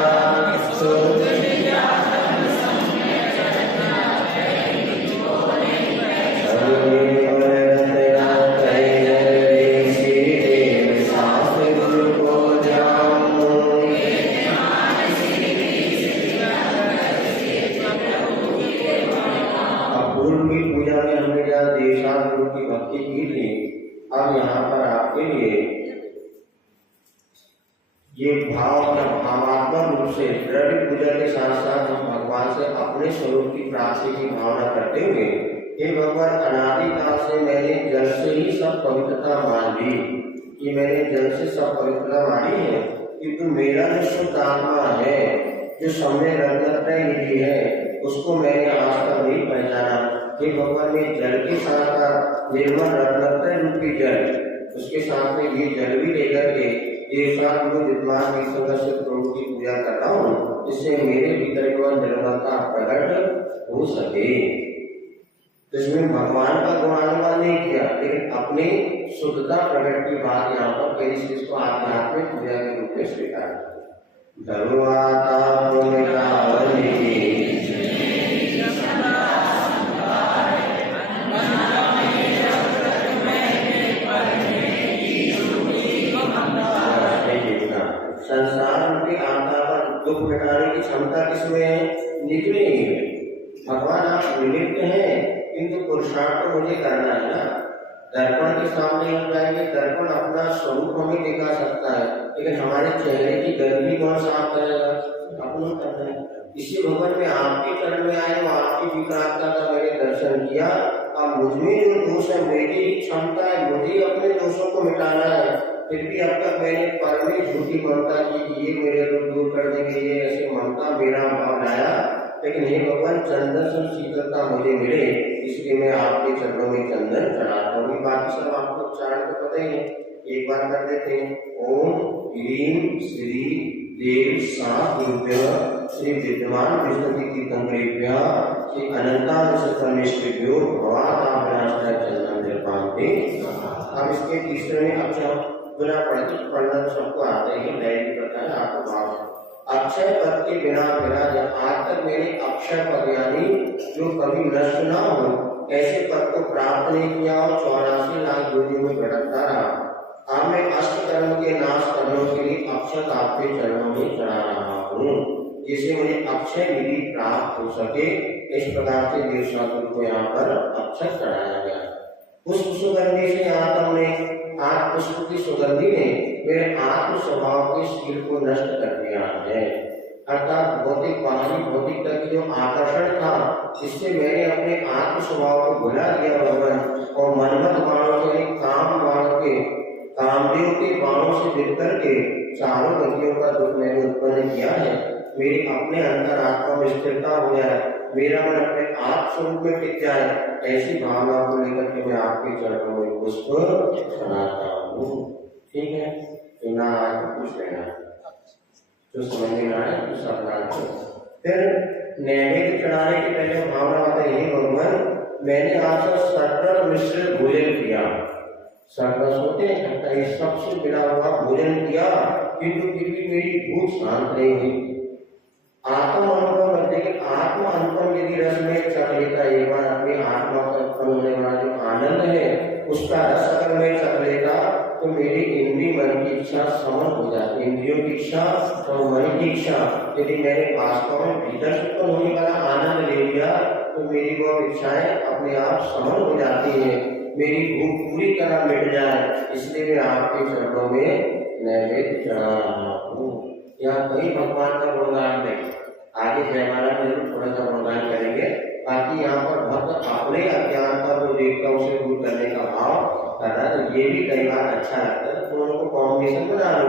अब यहाँ पर आपके लिए ये भाव या भावात्मक रूप से द्रव्य पूजा के साथ साथ हम भगवान से अपने स्वरूप की प्राप्ति की भावना करते हुए, हे भगवान अनादिकाल से मैंने जल से ही सब पवित्रता मान ली, कि मैंने जल से सब पवित्रता मानी है, किंतु मेरा जो शुद्ध आत्मा है, जो समय रत्नत्रय निधि है, उसको मैंने आज तक नहीं पहचाना। हे भगवान ने जल के साथ निर्मल रत्नत्रय रूपी जल, उसके साथ में ये जल भी लेकर के एक साथ में विद्वान की संग से प्रभु की पूजा कर रहा हूँ, इससे मेरे भीतर की निर्मलता प्रकट हो सके। जिसमें भगवान का गुणानुवाद नहीं किया, लेकिन अपनी शुद्धता प्रकट की बात यहाँ पर कई चीज को आध्यात्मिक पूजा के रूप में स्वीकार संसार की आत्मा पर दुख मिटाने की क्षमता किसमें है? निकले ही है। भगवान आप निमित्त हैं, किंतु पुरुषार्थ तो मुझे करना है ना। दर्पण के सामने हम जाएंगे, दर्पण अपना स्वरूप हमें दिखा सकता है, लेकिन हमारे चेहरे की गंदगी कौन साफ करेगा? अपना करना है। इसी भगवान में आपके चरण में आए, आपकी विकरालता का मैंने दर्शन किया। अब मुझमें जो दोष है, मेरी क्षमता है, मुझे अपने दोषों को मिटाना है। फिर भी अब तक मैंने पर में झूठी ममता की, ये मेरे को दूर कर देंगे, ये ऐसे ममता मेरा भाव लाया, लेकिन हे भगवान चंदन से शीतलता मुझे मिले, इसलिए मैं आपके चरणों में चंदन चढ़ाता हूँ। बाकी सब आपको उच्चारण तो पता ही है, एक बार कर देते हैं। ओम ह्रीं श्री देव सा गुरुभ्यः श्री विद्यमान विष्णु की तंत्रेभ्यः श्री अनंतादि परमेश्वरेभ्यो भवातापनाशनाय चंदन निर्मान्ते। अब इसके तीसरे में अच्छा बिना पढ़ना सबको आता है, नहीं पता है आपको भाव। अक्षय पद के बिना विराज, आज तक मैंने अक्षय पद यानी जो कभी नष्ट ना हो ऐसे पद को प्राप्त नहीं किया और 84 लाख योनियों में भटकता रहा। अब मैं अष्ट कर्म के नाश करने के लिए अक्षत आपके चरणों में चढ़ा रहा हूँ, जिससे मुझे अक्षय निधि प्राप्त हो सके। इस प्रकार से देवशास्त्र को यहाँ पर अक्षत चढ़ाया गया। पुष्प सुगंधि से यहाँ तक ने आज पुष्प की सुगंधि ने मेरे आत्म स्वभाव के शील को नष्ट कर दिया है। अर्थात भौतिक बाहरी भौतिकता की जो आकर्षण था, इससे मैंने अपने आत्म स्वभाव को भुला दिया भगवान, और मनमत बाणों से काम बाणों के कामदेव के बाणों से गिर करके चारों गतियों का दुख मैंने उत्पन्न किया है। मेरी अपने अंतर आत्मा में स्थिरता हो जाए, मेरा मन अपने आप स्वरूप में टिक जाए, ऐसी भावना को लेकर के मैं आपके चरणों में पुष्प चढ़ाता हूँ। ठीक है, ना आए पूछ लेना, जो समझ में आए तो सब। फिर नैवेद्य चढ़ाने के पहले भावना बताई, हे भगवान मैंने आपसे सकल मिश्रित भोजन किया, सकल होते हैं सबसे मिला हुआ भोजन किया, किंतु फिर भी मेरी भूख शांत नहीं हुई। आत्म अनुभव करते कि आत्म अनुभव यदि रस में चख लेता, एक बार अपनी आत्मा का उत्पन्न होने वाला जो आनंद है उसका रस अगर मैं चख लेता, तो मेरी इंद्रिय मन की इच्छा समझ हो जाती। इंद्रियों की इच्छा और मन की इच्छा यदि मैंने वास्तव में भीतर से उत्पन्न होने वाला आनंद ले लिया, तो मेरी वो इच्छाएं अपने आप समझ हो जाती है, मेरी भूख पूरी तरह मिट जाए। इसलिए मैं आपके चरणों में नैवेद्य चढ़ा रहा हूँ। यहाँ कहीं भगवान का गुणगान नहीं। आगे जयमाला में थोड़ा सा गुणगान करेंगे। बाकी यहाँ पर भक्त अपने अज्ञान का जो देवता उसे दूर करने का भाव कर रहा है, तो ये भी कई बार अच्छा लगता है। तो उनको कॉम्बिनेशन बना लो,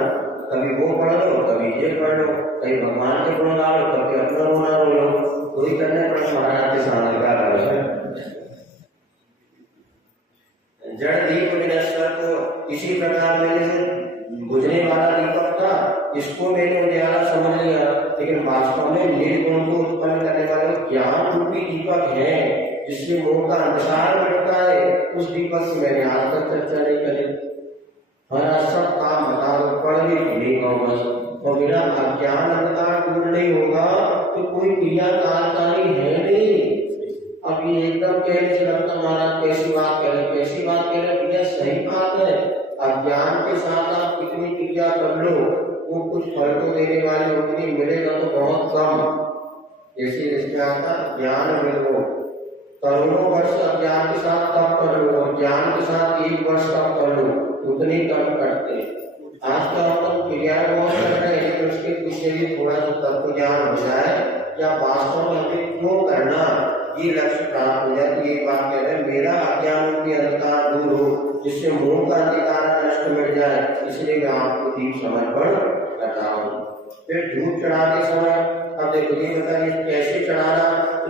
कभी वो पढ़ लो, कभी ये पढ़ लो, कहीं भगवान के गुण गा लो, कभी अपना रोना रो लो, तो ही करने पर महाराज के सामने का जड़ दीप विनश्वर को इसी प्रकार मैंने बुझने वाला दीपक था, इसको मैंने उजाला समझ लिया, लेकिन वास्तव में निर्गुण को उत्पन्न करने वाले ज्ञान रूपी दीपक है, जिससे मोह का अंधकार मिटता है। उस दीपक से मैंने आज तक चर्चा नहीं करी। हमारा सब काम बता दो, पढ़ भी नहीं होगा, और मेरा अज्ञान अंधकार दूर नहीं होगा तो कोई क्रिया कार्यकारी है नहीं। अब ये एकदम कहने से लगता महाराज कैसी बात कह रहे, कैसी बात कह रहे भैया, सही बात है। अज्ञान के साथ आप कितनी क्रिया कर लो, वो कुछ फल को देने वाली उतनी मिलेगा तो बहुत कम। जैसे इसमें आता ज्ञान मिल लो, करोड़ों वर्ष अज्ञान के साथ तप कर लो और ज्ञान के साथ 1 वर्ष तप कर लो, उतने कम करते। आज का हम क्रिया बहुत कर रहे हैं, तो उसके पीछे भी थोड़ा सा तत्व ज्ञान हो जाए या वास्तव में हमें क्यों करना, ये लक्ष्य प्राप्त हो जाए। तो ये बात कह रहे हैं मेरा अज्ञान की अंधकार दूर हो, जिससे मोह का अंधकार नष्ट मिट जाए, इसलिए मैं आपको दीप समर्पण कर रहा हूँ। फिर धूप चढ़ाते समय अब देखो ये बताइए कैसे चढ़ाना। तो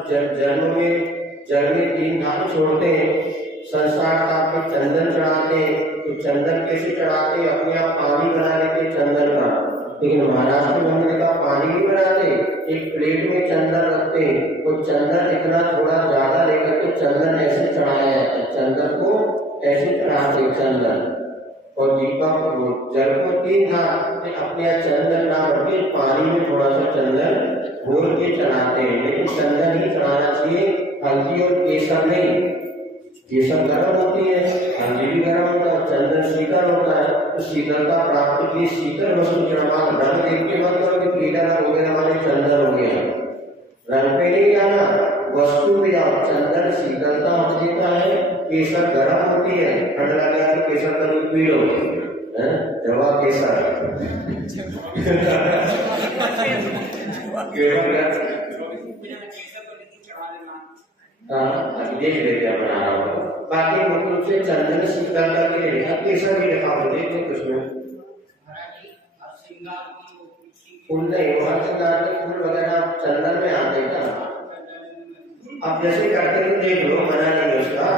जल में 3 धाम छोड़ते हैं, संसार का के चंदन चढ़ाते हैं। तो चंदन कैसे चढ़ाते हैं, अपने आप पानी बना लेते हैं चंदन का, लेकिन महाराष्ट्र में हमने कहा पानी नहीं बनाते, एक प्लेट में चंदन रखते हैं, वो चंदन इतना थोड़ा ज्यादा लेकर के चंदन ऐसे चढ़ाया जाता है, चंदन को ऐसे चढ़ाते चंदन, और दीपक जल को 3 धाम अपने चंदन ना रख के पानी में थोड़ा सा चंदन घोल के चढ़ाते हैं। लेकिन चंदन ही चढ़ाना चाहिए, हल्दी और केसर नहीं। केसर गर्म होती है, हल्दी भी गर्म होता है, चंदन शीतल होता है, तो शीतलता प्राप्त की शीतल वस्तु चढ़ाना। रंग देख के मत करो कि पीला रंग हो गया हमारे चंदन हो गया, रंग पे नहीं जाना, वस्तु पे जाओ। चंदन शीतलता देता है, केसर गर्म होती है, ठंड लग गया तो केसर का दूध पी लो, जवाब केसर देख लेते हैं बना रहा हूँ। बाकी मुख्य रूप से चंदन शीतलता के लिए लिखा, केसर भी लिखा हो, देखो कुछ में फूल नहीं, हर श्रृंगार के फूल वगैरह चंदन में आते हैं ना। अब जैसे करते तो देख लो, मना नहीं उसका,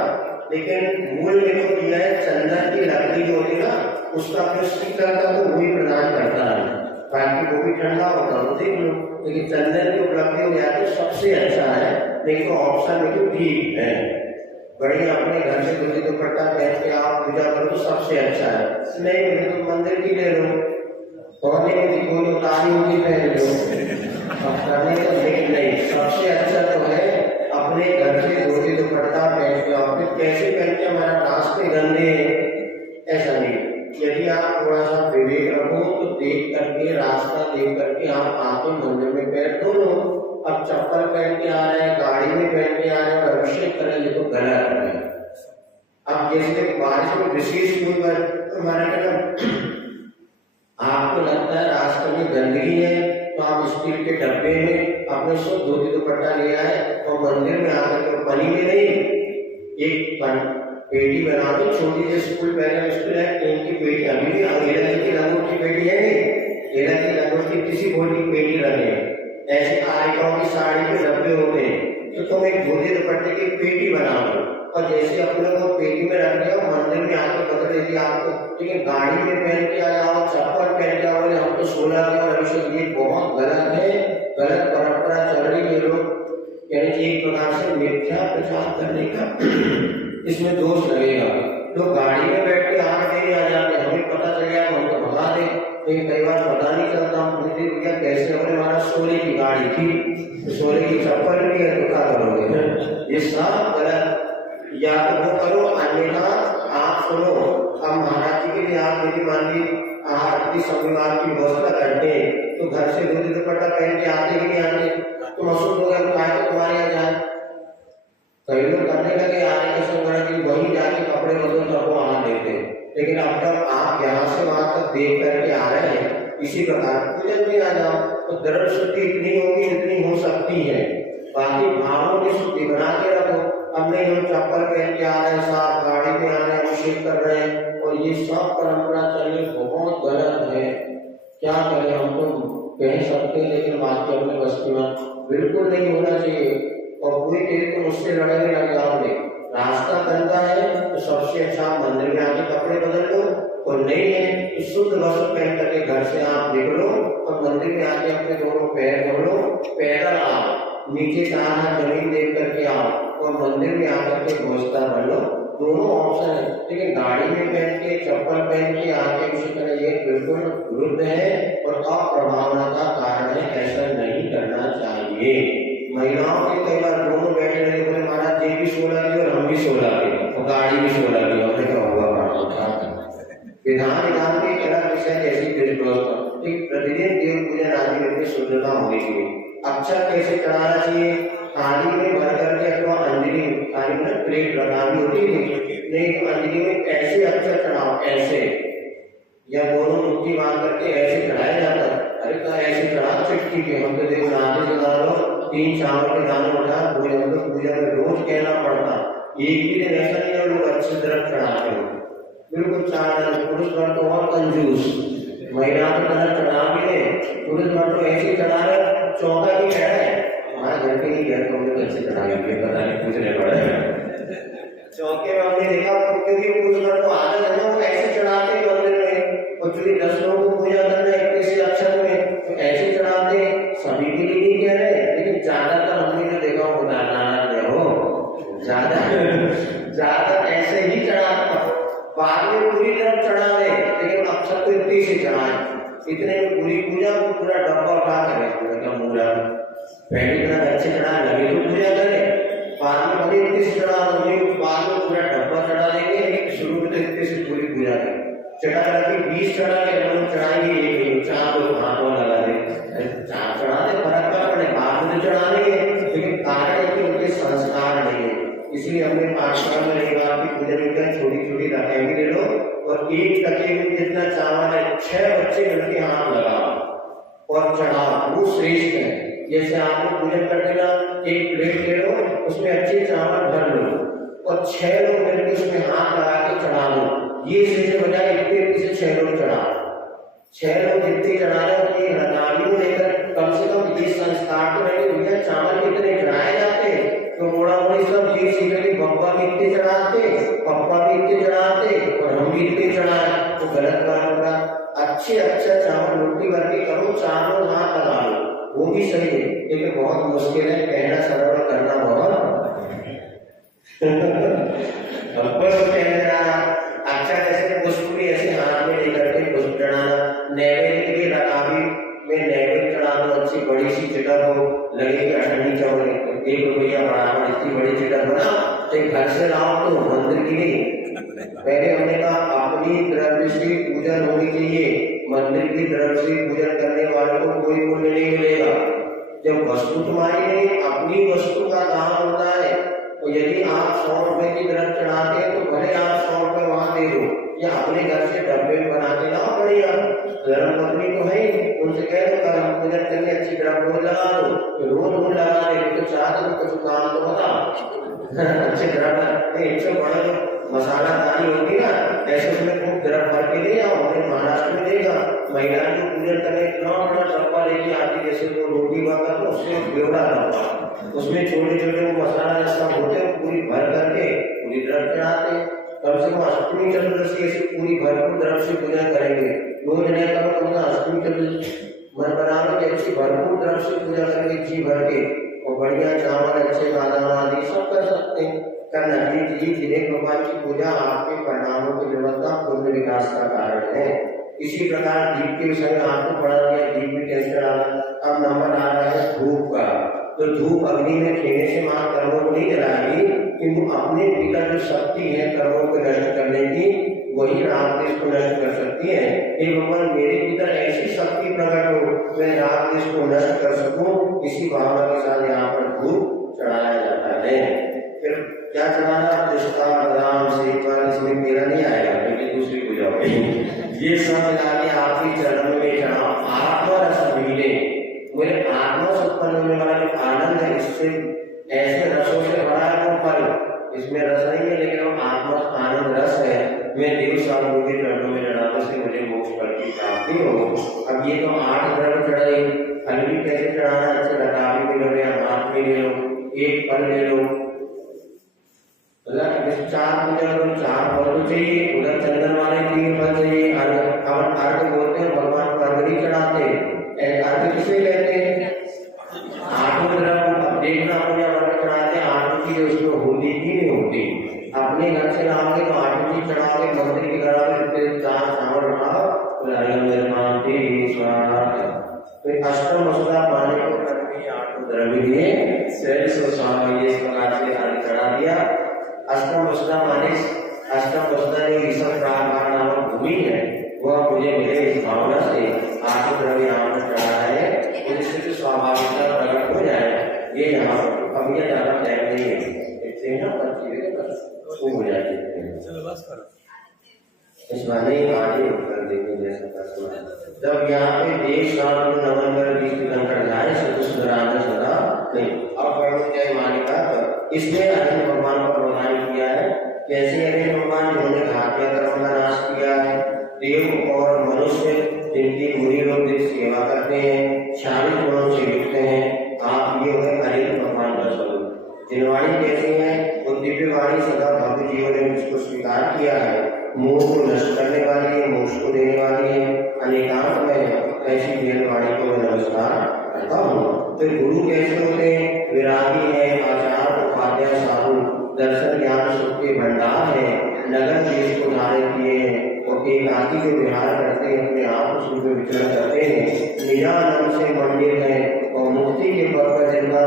लेकिन मूल में तो दिया है चंदन की लकड़ी जो होती है ना, उसका जो शीतलता तो वही प्रदान करता है, बाकी वो भी ठंडा होता है, देख लो। लेकिन चंदन की उपलब्धि हो जाए तो सबसे अच्छा है, नहीं तो ऑप्शन में तो ठीक है। बढ़िया अपने घर से धोती दुपट्टा पहन के आप पूजा करो तो सबसे अच्छा है। नहीं मिले तो मंदिर की ले लो, पौधे में कोई तारी होगी पहन लो, करने का नहीं, सबसे अच्छा तो है अपने घर से धोती दुपट्टा पहन के। आप कैसे पहन के हमारा रास्ते गंदे ऐसा नहीं। यदि आप थोड़ा सा विवेक रखो तो देख करके, रास्ता देख करके आप आके मंदिर में पैर धो लो। अब चप्पल पहन के आ रहे हैं, गाड़ी में पहन के आ रहे हैं और अभिषेक करेंगे तो गलत है। अब जैसे बारिश में विशेष कोई तो हमारे कहना आपको लगता है रास्ते में गंदगी है, तो आप स्टील के डब्बे में अपने सब धोती दुपट्टा ले आए और मंदिर में आकर के पनी में नहीं, एक पेटी बना दो छोटी सी, स्कूल पहले स्कूल है, टीन की पेटी, अभी भी एलर्जी की लंगोट की पेटी है नहीं, एलर्जी की लंगोट की किसी बोल की पेटी रखे, ऐसे आरिकाओं की साड़ी के डब्बे होते हैं, तो तुम एक धोती दुपट्टे की पेटी बना दो और जैसे अपने को पेटी में रख दिया मंदिर में आके बदल देती आपको। लेकिन गाड़ी में पहन के आ जाओ, चप्पल पहन के आओ, हम तो 16 के और अभिषेक, ये बहुत गलत है, गलत परंपरा चल रही है। लोग यानी एक प्रकार से मिथ्या प्रचार करने का इसमें दोष लगेगा। लोग गाड़ी में बैठ के आग देने आ जाते, हमें पता चल गया हम तो भगा दे, लेकिन कई बार पता नहीं चलता, हम पूछते भैया कैसे, हमने हमारा सोने की गाड़ी थी, सोने की चप्पल नहीं है तो क्या करोगे, ये सब गलत। या तो वो करो, अन्यथा आप सुनो। अब महाराज जी के लिए आप यदि मान ली आरती संविवार की व्यवस्था करते हैं तो घर से धोती दुपट्टा पहन के आते ही नहीं आते, तो मसूद हो गया तो तुम्हारे यहाँ जाए। कई लोग करने लगे आने के समय की वही जाके कपड़े बदल कर वो आना देते, लेकिन अब जब आप यहाँ से वहां तक देख करके आ रहे हैं इसी प्रकार पूजन में आ शक्ति है। बाकी भावों की शुद्धि बना के रखो। हमने जो चप्पल पहन के आ रहे हैं, साफ गाड़ी में आ रहे हैं, अभिषेक कर रहे हैं, और ये सब परंपरा चलनी बहुत गलत है। क्या करें, हम तो कह सकते हैं लेकिन बाकी अपने बस की बात बिल्कुल नहीं होना चाहिए। और पूरी देर तो मुझसे लड़ाई लगे आपने, रास्ता गंदा है तो सबसे अच्छा मंदिर में आके कपड़े बदल लो, और नहीं है तो शुद्ध वस्त्र पहन करके घर से आप निकलो और मंदिर में आके अपने दोनों पैर धो लो, पैदल आओ, नीचे चार जमीन देख करके आओ और मंदिर में आकर के व्यवस्था कर लो। दोनों ऑप्शन है, लेकिन गाड़ी में पहन के चप्पल पहन के आके उसी तरह ये बिल्कुल विरुद्ध है और अप्रभावना का कारण है। ऐसा नहीं करना चाहिए। महिलाओं के कई बार दोनों बैठे रहे, बोले महाराज ये भी 16 की और हम भी 16 के और गाड़ी भी 16 की, हमने क्या होगा विधान विधान के अलग विषय जैसी प्रतिदिन देव पूजन आदि में शुद्धता होनी चाहिए। अक्षर कैसे चढ़ाना चाहिए? थाली में भर करके अथवा अंजलि, थाली में प्लेट लगानी होती है, नहीं तो अंजलि में ऐसे अक्षर चढ़ाओ, ऐसे, या दोनों मुट्ठी बांध करके ऐसे चढ़ाया जाता है। अरे तो ऐसे चढ़ा चिट्ठी के, हम तो देखो नाते जगा लो 3 चावल के दाने उठा पूजा में रोज कहना पड़ता। एक भी दिन ऐसा नहीं है लोग अच्छी तरफ चढ़ाते हो, बिल्कुल 4 पुरुष वर्ग तो और कंजूस, महिला की तरफ चढ़ा भी ले, पुरुष वर्ग तो ऐसे चढ़ा रहे, चौका भी कह रहे हमारे घर के नहीं गए तो हमने कैसे चढ़ाएंगे, पता नहीं पूछने पड़े। चौके में हमने देखा क्योंकि पुरुष वर्ग को आदत है ना, वो ऐसे चढ़ाते मंदिर में, और चूंकि 10 लोगों को पूजा करना है किसी अक्षर में तो ऐसे चढ़ाते, सभी के लिए नहीं कह रहे, लेकिन ज्यादातर हमने जो देखा वो ज्यादा ऐसे ही चढ़ाता, बाद में पूरी तरफ चढ़ा दे, लेकिन अक्षर तो इतनी से चढ़ाए, इतने में पूरी पूजा को पूरा डब्बा उठा करे पूरा पहली तरह अच्छे चढ़ा लगे तो पूजा करे, बाद में भले इतने से चढ़ा दोगे, बाद में पूरा डब्बा चढ़ा देंगे, लेकिन शुरू में तो इतने से पूरी पूजा करें। चढ़ा के 20 चढ़ा के हम चढ़ाएंगे, एक 4 लोग हाथों लगा दे, 4 चढ़ा दे, फर्क क्या पड़े, बाद में चढ़ा देंगे, लेकिन कारण है कि उनके संस्कार नहीं है। इसलिए हमने पाठशाला में रविवार की पूजा में छोटी छोटी रखें ले लो, और एक टके में जितना चावल है 6 बच्चे मिलकर हाथ लगाओ और चढ़ाओ, वो श्रेष्ठ है। जैसे आप लोग पूजन करते ना, एक प्लेट ले लो, उसमें अच्छे चावल भर लो और 6 लोग मिलकर उसमें हाथ लगा के चढ़ा लो, ये श्रेष्ठ बजाय इतने से 6 लोग चढ़ा, 6 लोग जितने चढ़ा रहे हैं हथाली लेकर, कम से कम ये संस्कार तो रहे भैया चावल कितने चढ़ाए जाते हैं, तो मोड़ा मोड़ी सब ये सीखे कि बप्पा भी इतने चढ़ाते, पप्पा भी इतने चढ़ाते और हम भी इतने चढ़ाए, तो गलत परंपरा। अच्छे अच्छा चावल रोटी करके करो, 4 लोग हाथ लगा लो, वो भी सही है, लेकिन बहुत मुश्किल है, कहना सरल करना बहुत अच्छा। जैसे पुष्प भी ऐसे हाथ में लेकर के पुष्प चढ़ाना, नैवेद्य के लिए रकाबी में नैवेद्य चढ़ा दो, अच्छी बड़ी सी चिटर हो, लगे कि अठन्नी चावल 1 रुपया बराबर, इतनी बड़ी चिटर बना तो घर से लाओ तो मंदिर की नहीं। पहले हमने कहा अपनी द्रव्य से पूजन होनी चाहिए, मंदिर की द्रव्य से पूजन करने वालों को कोई पुण्य नहीं मिलेगा। जब वस्तु तुम्हारी नहीं, अपनी वस्तु का दान होता है, तो यदि आप 100 रुपए की द्रव्य चढ़ाते हैं तो भले आप 100 रुपए वहां दे दो, या अपने घर से डब्बे में बना के लाओ, बढ़िया धर्म पत्नी तो है, उनसे कह दो कल हम पूजन करके अच्छी तरह रोज लगा दो, रोज लगा रहे तो 4 दिन कुछ काम तो बता अच्छे तरह इससे बड़ा मसाला दानी होगी ना, ऐसे उसमें खूब गर्म भर के ले आओ। हमने महाराष्ट्र में देखा महिलाएं जो पूजन करें इतना बड़ा डब्बा लेके आती, जैसे वो रोटी बाका तो उससे बेवड़ा डब्बा, उसमें छोटे छोटे वो मसाला जैसा होते हैं पूरी भर करके पूरी द्रव्य चढ़ाते। कम से कम अष्टमी चतुर्दशी ऐसी पूरी भरपूर द्रव्य से पूजा करेंगे, रोज नहीं करो तुमने अष्टमी चतुर्दशी मन बना लो कि अच्छी भरपूर द्रव्य से पूजा करेंगे जी भर के, और बढ़िया चावल अच्छे बादाम आदि सब कर सकते हैं। करना चाहिए, जिन्हें भगवान की पूजा आपके परिणामों की गुणवत्ता पूर्ण विकास का कारण है। इसी प्रकार दीप के विषय में आपको पढ़ा गया, दीप में कैसे आ रहा है। अब नंबर आ रहा है धूप का, तो धूप अग्नि में खेने से मां कर्मों को नहीं जलाएगी, किंतु अपने भीतर जो शक्ति है कर्मों को नष्ट करने की, वही राग देश को नष्ट कर सकती है। हे भगवान मेरे भीतर ऐसी शक्ति प्रकट हो, मैं राग देश को नष्ट कर सकूं, इसी भावना के साथ यहाँ पर धूप चढ़ाया जाता है। फिर क्या चढ़ाना, पिस्ता बादाम सेब, इसमें मेरा नहीं आएगा क्योंकि दूसरी पूजा होगी। ये सब मिला के आपके चरण में चढ़ाओ। आत्मा रस पीने, मेरे आत्मा से उत्पन्न होने वाला जो आनंद इससे ऐसे रसों से भरा है वो फल, इसमें रस नहीं है लेकिन वो आत्मा आनंद रस है। मैं देव साधु के चरणों में चढ़ाने से मुझे मोक्ष फल की प्राप्ति हो। अब ये तो 8 द्रव्य चढ़ाई, फल भी कैसे चढ़ाना, अच्छे रकाबी भी लो या हाथ में ले लो, एक फल ले लो, मतलब इस 4 पूजा करो, 4 फल तो चाहिए, उधर चंदन वाले 3 फल चाहिए। हम अर्घ बोलते हैं भगवान को अर्घ नहीं चढ़ाते, अर्घ किसे कहते हैं, 8 द्रव्य। अब देखना अपने अर्घ चढ़ाते 8 चीज उसमें होती की नहीं होती, अपने घर से लाओगे तो 8 चीज चढ़ाओगे, मंदिर के घर आगे 4 चावल उठाओ, अष्टम वसुधा पाने को करके 8 द्रव्य दिए, इस प्रकार से अर्घ चढ़ा दिया। अष्टम वसुधा माने अष्टम वसुधा जो ईश्वर प्राण नामक भूमि है वह मुझे मिले इस भावना से 8 द्रव्य यहाँ पर चढ़ा है, उससे स्वाभाविकता प्रकट हो जाए। ये यहाँ अब ये ज्यादा टाइम नहीं है, इससे ना हो जाती है। इस बारे में आगे उत्तर देने जैसा प्रश्न, जब यहाँ पे देश शांत नमन कर कंकड़ जाए सदा नहीं। अब क्या मालिका इसने अर्जुन भगवान को प्रदान किया है, कैसे अर्जुन भगवान जिन्होंने घातिया कर्म का नाश किया है, देव और मनुष्य जिनकी बुरी लोग सेवा करते हैं, 40 गुणों से युक्त हैं, आप ये हुए अर्जुन भगवान का स्वरूप। जिनवाणी कैसी है, वो दिव्य वाणी सदा भक्त जीवों ने मुझको स्वीकार किया है, मोह को नष्ट करने वाली है, मोक्ष को देने वाली है, अनेकांत में ऐसी दिव्य वाणी को मैं नमस्कार करता हूँ। फिर गुरु कैसे होते हैं, विरागी है, आचार्य उपाध्याय साधु, दर्शन ज्ञान सुख के भंडार है, नगर देश को धारण किए हैं और एकाकी जो विहार करते हैं, अपने आप सुख में विचरण करते हैं, निरानंद से मंडित है और मुक्ति के पद पर जिनका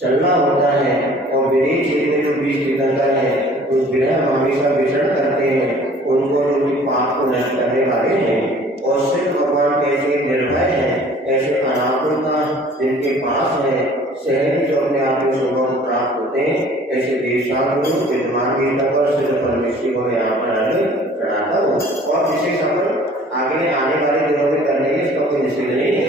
चलना होता है और विदेश में जो बीज निकलता है उस ग्रह हमेशा विचरण करते हैं, उनको जो भी पाप को नष्ट करने वाले हैं। और सिर्फ भगवान कैसे निर्भय है, ऐसे अनाकुलता जिनके पास है, सहज जो अपने आप में सुगम प्राप्त होते हैं, ऐसे देशागुरु विद्वान गीता पर सिर्फ परमेश्वरी को यहाँ पर चढ़ाता हूँ। और जिसे सफल आगे आने वाले दिनों में करने के इसका कोई निश्चित नहीं है।